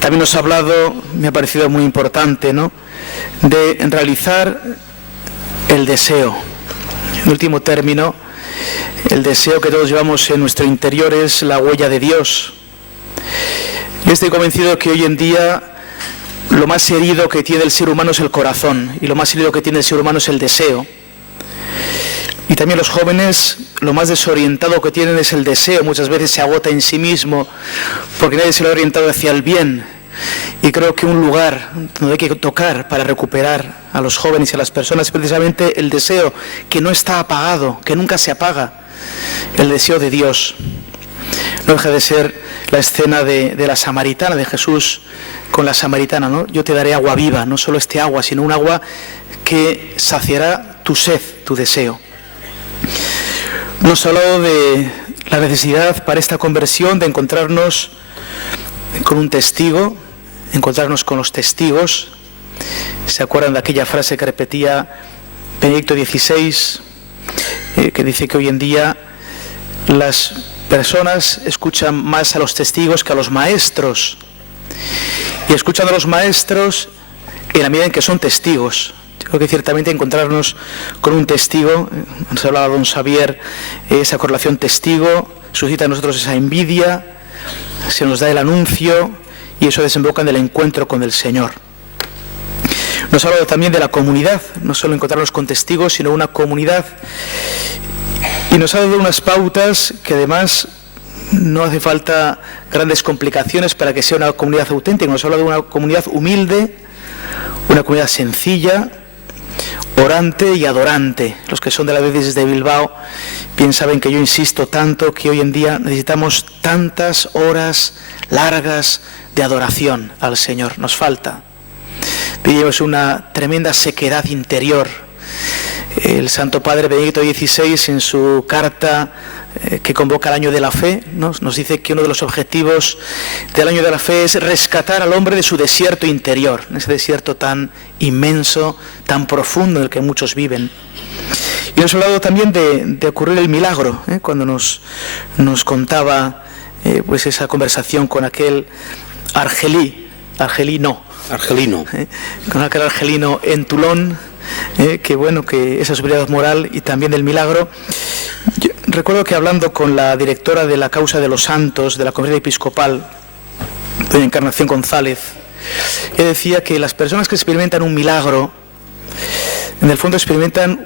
También nos ha hablado, me ha parecido muy importante, ¿no?, de realizar el deseo. En último término, el deseo que todos llevamos en nuestro interior es la huella de Dios. Yo estoy convencido que hoy en día lo más herido que tiene el ser humano es el corazón y lo más herido que tiene el ser humano es el deseo. Y también los jóvenes, lo más desorientado que tienen es el deseo. Muchas veces se agota en sí mismo porque nadie se lo ha orientado hacia el bien. Y creo que un lugar donde hay que tocar para recuperar a los jóvenes y a las personas es precisamente el deseo que no está apagado, que nunca se apaga, el deseo de Dios. No deja de ser la escena de la samaritana, de Jesús con la samaritana, ¿no? Yo te daré agua viva, no solo este agua, sino un agua que saciará tu sed, tu deseo. Nos ha hablado de la necesidad para esta conversión de encontrarnos con un testigo, encontrarnos con los testigos. ¿Se acuerdan de aquella frase que repetía Benedicto XVI, que dice que hoy en día las personas escuchan más a los testigos que a los maestros? Y escuchan a los maestros en la medida en que son testigos. Yo creo que ciertamente encontrarnos con un testigo, nos hablaba don Xavier, esa correlación testigo, suscita en nosotros esa envidia, se nos da el anuncio y eso desemboca en el encuentro con el Señor. Nos ha hablado también de la comunidad, no solo encontrarnos con testigos, sino una comunidad. Y nos ha dado unas pautas que además no hace falta grandes complicaciones para que sea una comunidad auténtica. Nos ha hablado de una comunidad humilde, una comunidad sencilla, orante y adorante. Los que son de la diócesis de Bilbao bien saben que yo insisto tanto que hoy en día necesitamos tantas horas largas de adoración al Señor. Nos falta. Vivimos una tremenda sequedad interior. El Santo Padre Benedicto XVI, en su carta que convoca el Año de la Fe, nos dice que uno de los objetivos del Año de la Fe es rescatar al hombre de su desierto interior, ese desierto tan inmenso, tan profundo en el que muchos viven. Y nos ha hablado también de ocurrir el milagro, cuando nos contaba pues esa conversación con aquel argelino, con aquel argelino en Toulon, que bueno, que esa superioridad moral y también del milagro. Yo recuerdo que hablando con la directora de la Causa de los Santos de la Conferencia Episcopal, doña Encarnación González, ella decía que las personas que experimentan un milagro, en el fondo experimentan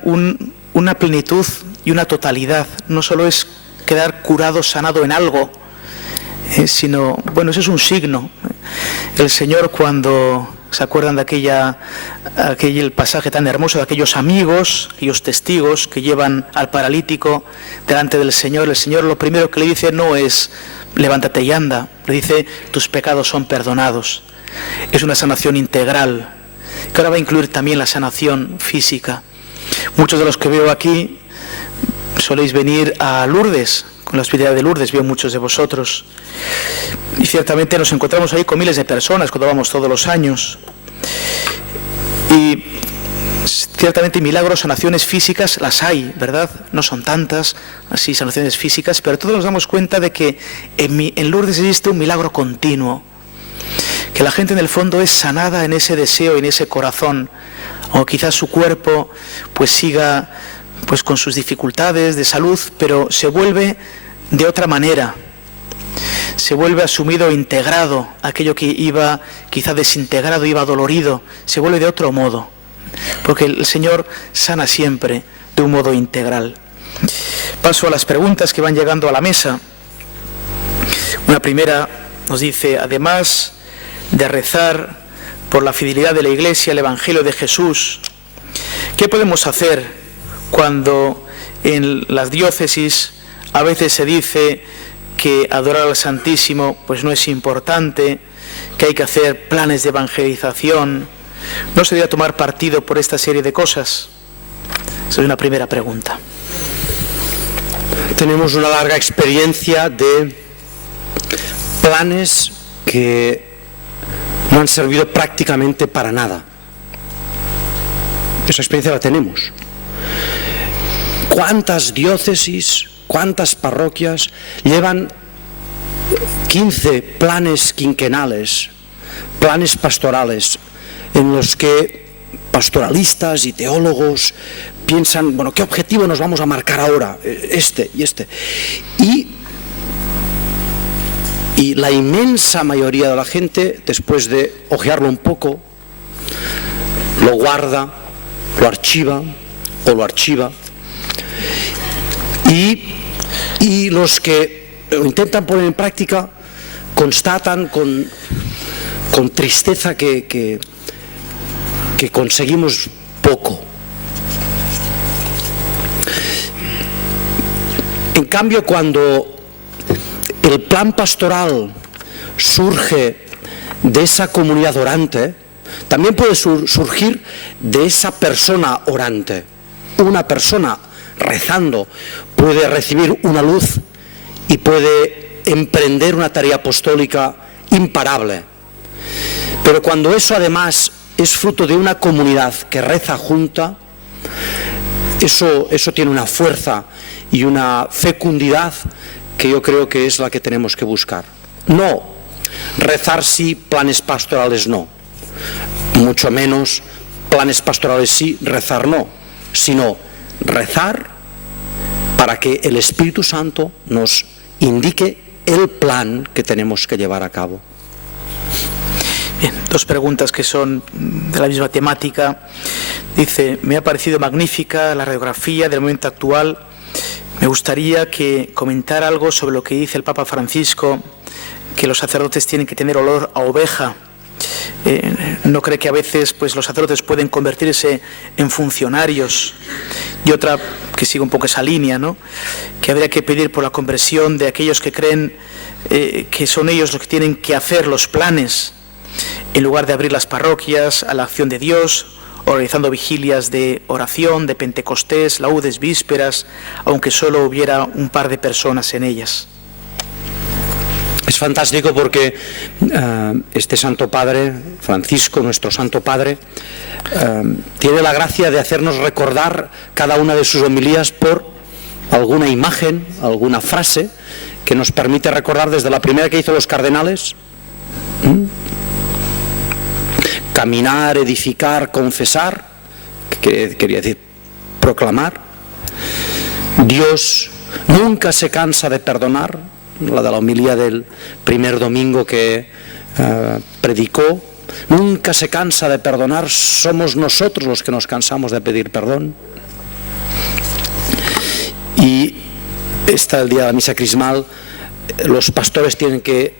una plenitud y una totalidad. No solo es quedar curado, sanado en algo, sino, bueno, eso es un signo. El Señor, cuando se acuerdan de aquel pasaje tan hermoso de aquellos amigos, aquellos testigos que llevan al paralítico delante del Señor, el Señor lo primero que le dice no es levántate y anda, le dice tus pecados son perdonados. Es una sanación integral, que ahora va a incluir también la sanación física. Muchos de los que veo aquí soléis venir a Lourdes, con la hospitalidad de Lourdes, veo muchos de vosotros. Y ciertamente nos encontramos ahí con miles de personas cuando vamos todos los años. Y ciertamente milagros, sanaciones físicas las hay, ¿verdad? No son tantas, así sanaciones físicas, pero todos nos damos cuenta de que en Lourdes existe un milagro continuo. Que la gente en el fondo es sanada en ese deseo, en ese corazón. O quizás su cuerpo pues siga pues con sus dificultades de salud, pero se vuelve de otra manera. Se vuelve asumido, integrado, aquello que iba quizá desintegrado, iba dolorido, se vuelve de otro modo, porque el Señor sana siempre de un modo integral. Paso a las preguntas que van llegando a la mesa. Una primera nos dice, además de rezar por la fidelidad de la Iglesia al Evangelio de Jesús, ¿qué podemos hacer cuando en las diócesis a veces se dice que adorar al Santísimo pues no es importante, que hay que hacer planes de evangelización? ¿No se debe tomar partido por esta serie de cosas? Esa es una primera pregunta. Tenemos una larga experiencia de planes que no han servido prácticamente para nada. Esa experiencia la tenemos. ¿Cuántas diócesis, cuántas parroquias llevan 15 planes quinquenales, planes pastorales, en los que pastoralistas y teólogos piensan, bueno, ¿qué objetivo nos vamos a marcar ahora? Este y este. Y la inmensa mayoría de la gente, después de ojearlo un poco, lo guarda, lo archiva o lo archiva. Y los que lo intentan poner en práctica constatan con tristeza que conseguimos poco. En cambio, cuando el plan pastoral surge de esa comunidad orante, también puede surgir de esa persona orante. Una persona rezando puede recibir una luz y puede emprender una tarea apostólica imparable. Pero cuando eso además es fruto de una comunidad que reza junta, eso tiene una fuerza y una fecundidad que yo creo que es la que tenemos que buscar. No rezar sí, planes pastorales no. Mucho menos planes pastorales sí, rezar no. Sino rezar para que el Espíritu Santo nos indique el plan que tenemos que llevar a cabo. Bien, dos preguntas que son de la misma temática. Dice, me ha parecido magnífica la radiografía del momento actual. Me gustaría que comentara algo sobre lo que dice el Papa Francisco, que los sacerdotes tienen que tener olor a oveja. ¿No cree que a veces pues, los sacerdotes pueden convertirse en funcionarios? Y otra que sigue un poco esa línea, ¿no? Que habría que pedir por la conversión de aquellos que creen que son ellos los que tienen que hacer los planes, en lugar de abrir las parroquias a la acción de Dios, organizando vigilias de oración, de Pentecostés, laudes, vísperas, aunque solo hubiera un par de personas en ellas. Es fantástico porque este Santo Padre, Francisco, nuestro Santo Padre, tiene la gracia de hacernos recordar cada una de sus homilías por alguna imagen, alguna frase que nos permite recordar desde la primera que hizo los cardenales. Caminar, edificar, confesar, que quería decir proclamar. Dios nunca se cansa de perdonar, la de la homilía del primer domingo que predicó. Nunca se cansa de perdonar, somos nosotros los que nos cansamos de pedir perdón. Y el día de la misa crismal, los pastores tienen que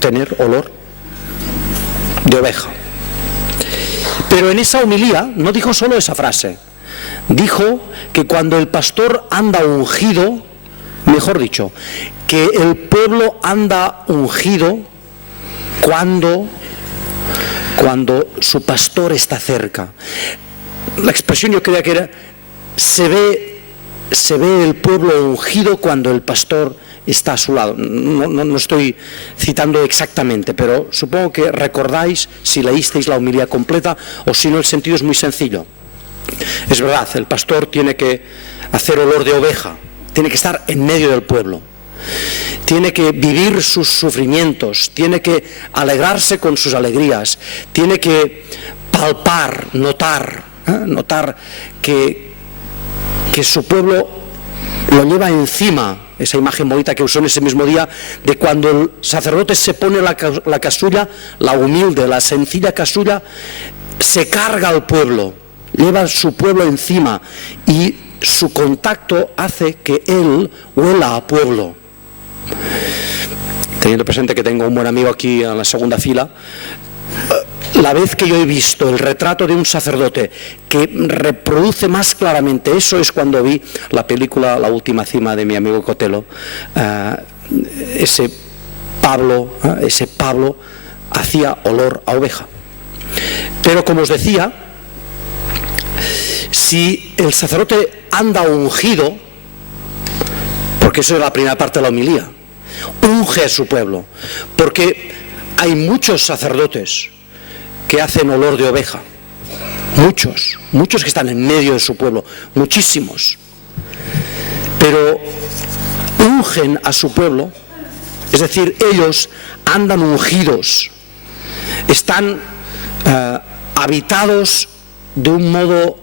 tener olor de oveja. Pero en esa homilía no dijo solo esa frase, dijo que cuando el pastor anda ungido, mejor dicho, que el pueblo anda ungido cuando su pastor está cerca. La expresión yo creía que era, se ve el pueblo ungido cuando el pastor está a su lado. No estoy citando exactamente, pero supongo que recordáis si leísteis la homilía completa, o si no, el sentido es muy sencillo. Es verdad, el pastor tiene que hacer olor de oveja, tiene que estar en medio del pueblo, tiene que vivir sus sufrimientos, tiene que alegrarse con sus alegrías, tiene que palpar, notar que su pueblo lo lleva encima. Esa imagen bonita que usó en ese mismo día, de cuando el sacerdote se pone la casulla, la humilde, la sencilla casulla, se carga al pueblo, lleva su pueblo encima, y su contacto hace que él huela a pueblo. Teniendo presente que tengo un buen amigo aquí en la segunda fila, la vez que yo he visto el retrato de un sacerdote que reproduce más claramente eso es cuando vi la película La última cima de mi amigo Cotelo. Ese Pablo hacía olor a oveja. Pero como os decía, si el sacerdote anda ungido, porque eso es la primera parte de la homilía, unge a su pueblo, porque hay muchos sacerdotes que hacen olor de oveja, muchos que están en medio de su pueblo, muchísimos, pero ungen a su pueblo, es decir, ellos andan ungidos, están habitados de un modo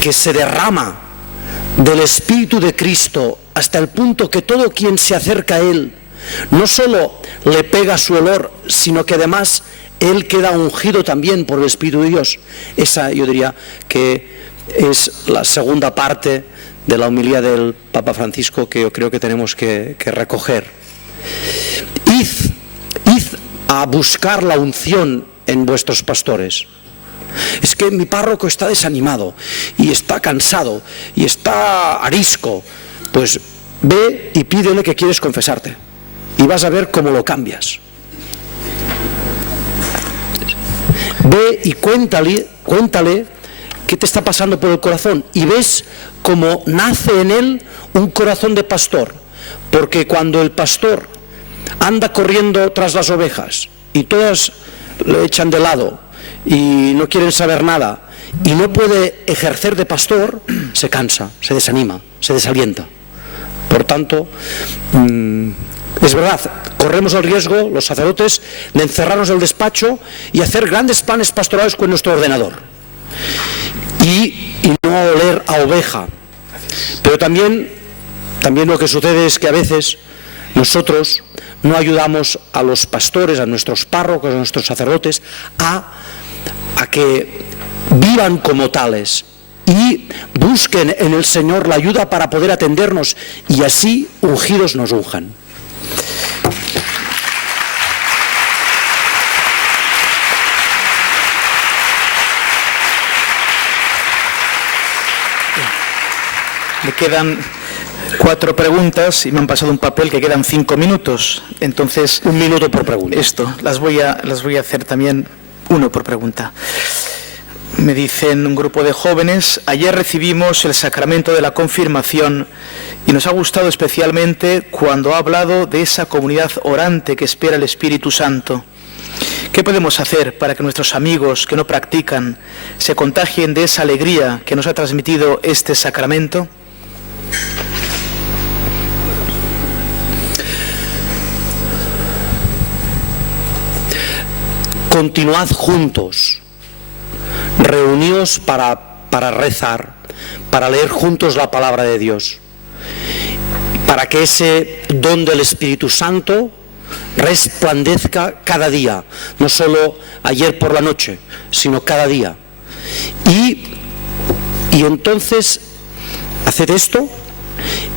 que se derrama del Espíritu de Cristo hasta el punto que todo quien se acerca a Él no solo le pega su olor, sino que además Él queda ungido también por el Espíritu de Dios. Esa yo diría que es la segunda parte de la homilía del Papa Francisco que yo creo que tenemos que recoger. Id a buscar la unción en vuestros pastores. Es que mi párroco está desanimado y está cansado y está arisco. Pues ve y pídele que quieres confesarte y vas a ver cómo lo cambias. Ve y cuéntale qué te está pasando por el corazón y ves cómo nace en él un corazón de pastor. Porque cuando el pastor anda corriendo tras las ovejas y todas lo echan de lado y no quieren saber nada y no puede ejercer de pastor, se cansa, se desanima, se desalienta. Por tanto, es verdad, corremos el riesgo, los sacerdotes, de encerrarnos en el despacho y hacer grandes planes pastorales con nuestro ordenador y no oler a oveja. Pero también lo que sucede es que a veces nosotros no ayudamos a los pastores, a nuestros párrocos, a nuestros sacerdotes a que vivan como tales y busquen en el Señor la ayuda para poder atendernos y así ungidos nos unjan. Me quedan 4 preguntas y me han pasado un papel que quedan 5 minutos. Entonces, 1 minuto por pregunta. Las voy a hacer también 1 por pregunta. Me dicen un grupo de jóvenes: ayer recibimos el sacramento de la confirmación y nos ha gustado especialmente cuando ha hablado de esa comunidad orante que espera el Espíritu Santo. ¿Qué podemos hacer para que nuestros amigos que no practican se contagien de esa alegría que nos ha transmitido este sacramento? Continuad juntos, reunidos para rezar, para leer juntos la palabra de Dios, para que ese don del Espíritu Santo resplandezca cada día, no solo ayer por la noche, sino cada día. Y entonces, haced esto,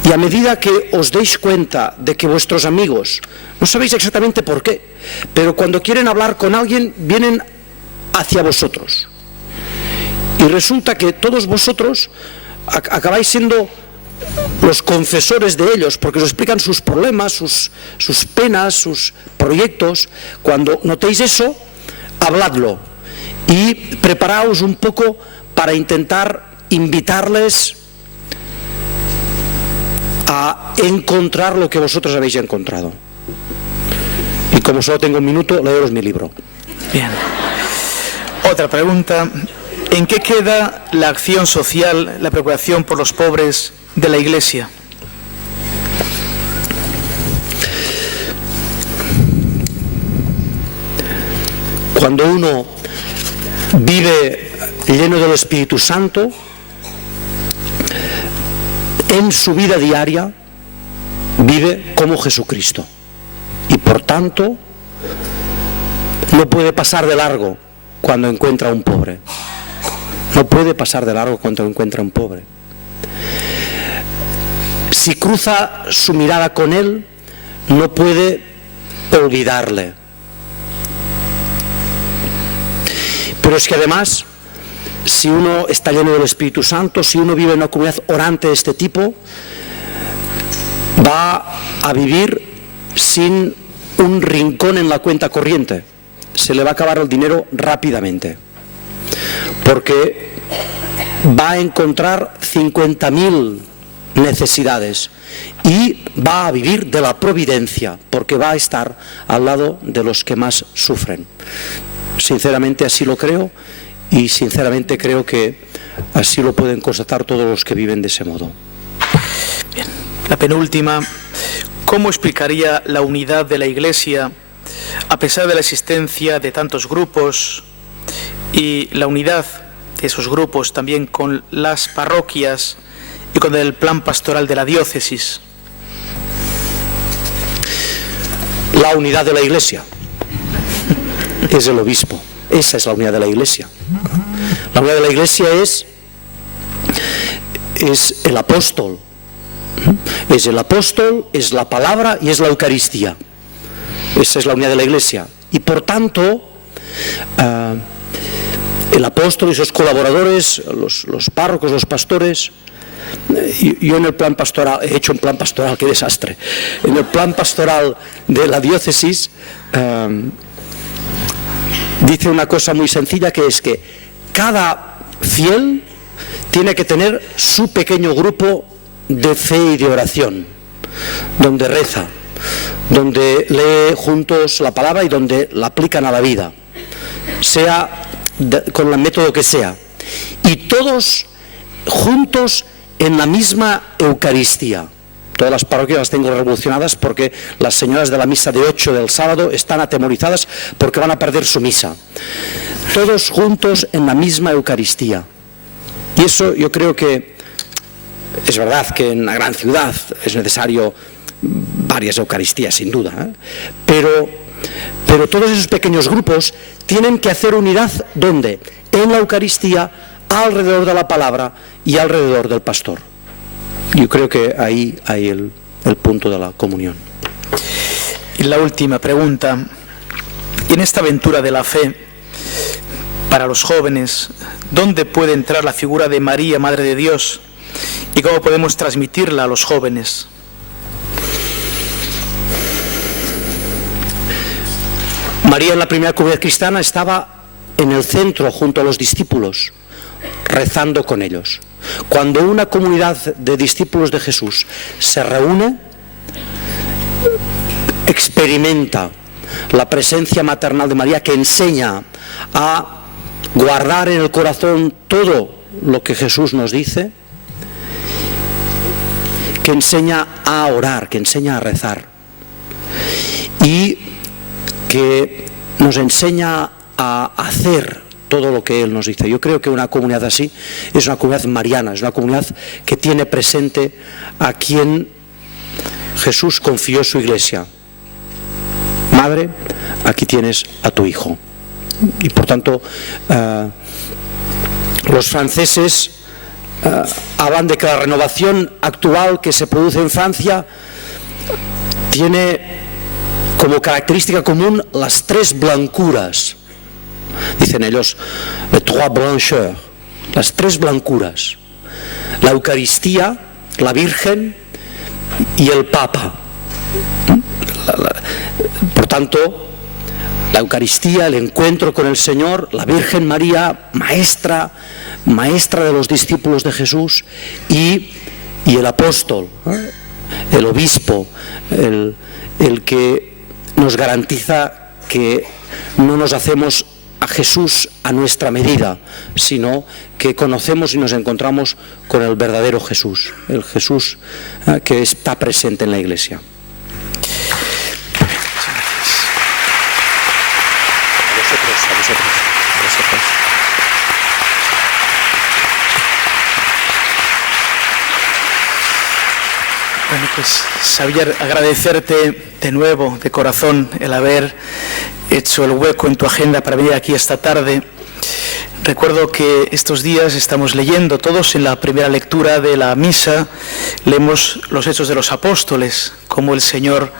y a medida que os deis cuenta de que vuestros amigos, no sabéis exactamente por qué, pero cuando quieren hablar con alguien, vienen hacia vosotros. Y resulta que todos vosotros acabáis siendo los confesores de ellos, porque os explican sus problemas, sus penas, sus proyectos. Cuando notéis eso, habladlo y preparaos un poco para intentar invitarles a encontrar lo que vosotros habéis encontrado. Y como solo tengo 1 minuto, leeros mi libro. Bien. Otra pregunta: ¿en qué queda la acción social, la preocupación por los pobres de la Iglesia? Cuando uno vive lleno del Espíritu Santo, en su vida diaria vive como Jesucristo y por tanto no puede pasar de largo cuando encuentra a un pobre. No puede pasar de largo cuando encuentra a un pobre. Si cruza su mirada con él, no puede olvidarle. Pero es que además, si uno está lleno del Espíritu Santo, si uno vive en una comunidad orante de este tipo, va a vivir sin un rincón en la cuenta corriente. Se le va a acabar el dinero rápidamente, porque va a encontrar 50.000 necesidades y va a vivir de la providencia, porque va a estar al lado de los que más sufren. Sinceramente así lo creo, y sinceramente creo que así lo pueden constatar todos los que viven de ese modo. Bien. La penúltima: ¿cómo explicaría la unidad de la Iglesia a pesar de la existencia de tantos grupos y la unidad de esos grupos también con las parroquias y con el plan pastoral de la diócesis? La unidad de la Iglesia es el obispo. Esa es la unidad de la Iglesia. La unidad de la Iglesia es el apóstol. Es el apóstol, es la palabra y es la Eucaristía. Esa es la unidad de la Iglesia. Y por tanto, el apóstol y sus colaboradores, los párrocos, los pastores. Yo en el plan pastoral, he hecho un plan pastoral, qué desastre. En el plan pastoral de la diócesis dice una cosa muy sencilla, que es que cada fiel tiene que tener su pequeño grupo de fe y de oración, donde reza, donde lee juntos la palabra y donde la aplican a la vida, sea con el método que sea, y todos juntos en la misma Eucaristía. Todas las parroquias las tengo revolucionadas porque las señoras de la misa de 8 del sábado están atemorizadas porque van a perder su misa. Todos juntos en la misma Eucaristía. Y eso yo creo que es verdad que en una gran ciudad es necesario varias Eucaristías, sin duda, ¿eh? Pero todos esos pequeños grupos tienen que hacer unidad, ¿dónde? En la Eucaristía, alrededor de la palabra y alrededor del pastor. Yo creo que ahí hay el punto de la comunión. Y la última pregunta: en esta aventura de la fe, para los jóvenes, ¿dónde puede entrar la figura de María, Madre de Dios? ¿Y cómo podemos transmitirla a los jóvenes? María, en la primera comunidad cristiana, estaba en el centro junto a los discípulos, rezando con ellos. Cuando una comunidad de discípulos de Jesús se reúne, experimenta la presencia maternal de María, que enseña a guardar en el corazón todo lo que Jesús nos dice, que enseña a orar, que enseña a rezar, y que nos enseña a hacer todo lo que Él nos dice. Yo creo que una comunidad así es una comunidad mariana, es una comunidad que tiene presente a quien Jesús confió su iglesia. Madre, aquí tienes a tu hijo. Y por tanto, los franceses hablan de que la renovación actual que se produce en Francia tiene como característica común las 3 blancuras. Dicen ellos, les 3 blancheurs, las 3 blancuras: la Eucaristía, la Virgen y el Papa. Por tanto, la Eucaristía, el encuentro con el Señor, la Virgen María, maestra de los discípulos de Jesús, y el apóstol, el obispo, el que nos garantiza que no nos hacemos a Jesús a nuestra medida, sino que conocemos y nos encontramos con el verdadero Jesús, el Jesús que está presente en la Iglesia. A vosotros. Bueno, pues Xavier, agradecerte de nuevo, de corazón, el haber hecho el hueco en tu agenda para venir aquí esta tarde. Recuerdo que estos días estamos leyendo todos en la primera lectura de la misa, leemos los Hechos de los Apóstoles, cómo el Señor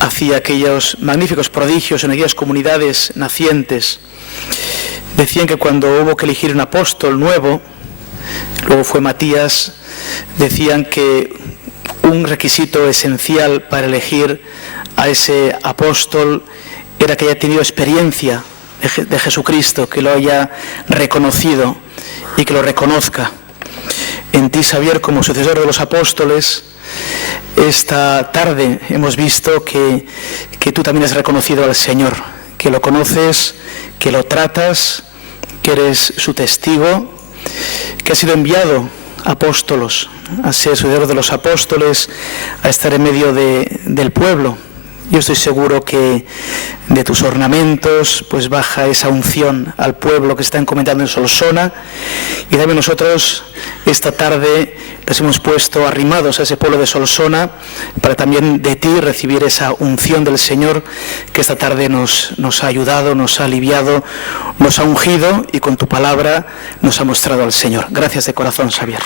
hacía aquellos magníficos prodigios en aquellas comunidades nacientes. decían que cuando hubo que elegir un apóstol nuevo, luego fue Matías, decían que un requisito esencial para elegir a ese apóstol era que haya tenido experiencia de Jesucristo, que lo haya reconocido y que lo reconozca. En ti, Xavier, como sucesor de los apóstoles, esta tarde hemos visto que tú también has reconocido al Señor, que lo conoces, que lo tratas, que eres su testigo, que has sido enviado a apóstolos, a ser sucesor de los apóstoles, a estar en medio del pueblo. Yo estoy seguro que de tus ornamentos pues baja esa unción al pueblo que está encomendando en Solsona, y también nosotros esta tarde nos hemos puesto arrimados a ese pueblo de Solsona para también de ti recibir esa unción del Señor que esta tarde nos ha ayudado, nos ha aliviado, nos ha ungido y con tu palabra nos ha mostrado al Señor. Gracias de corazón, Xavier.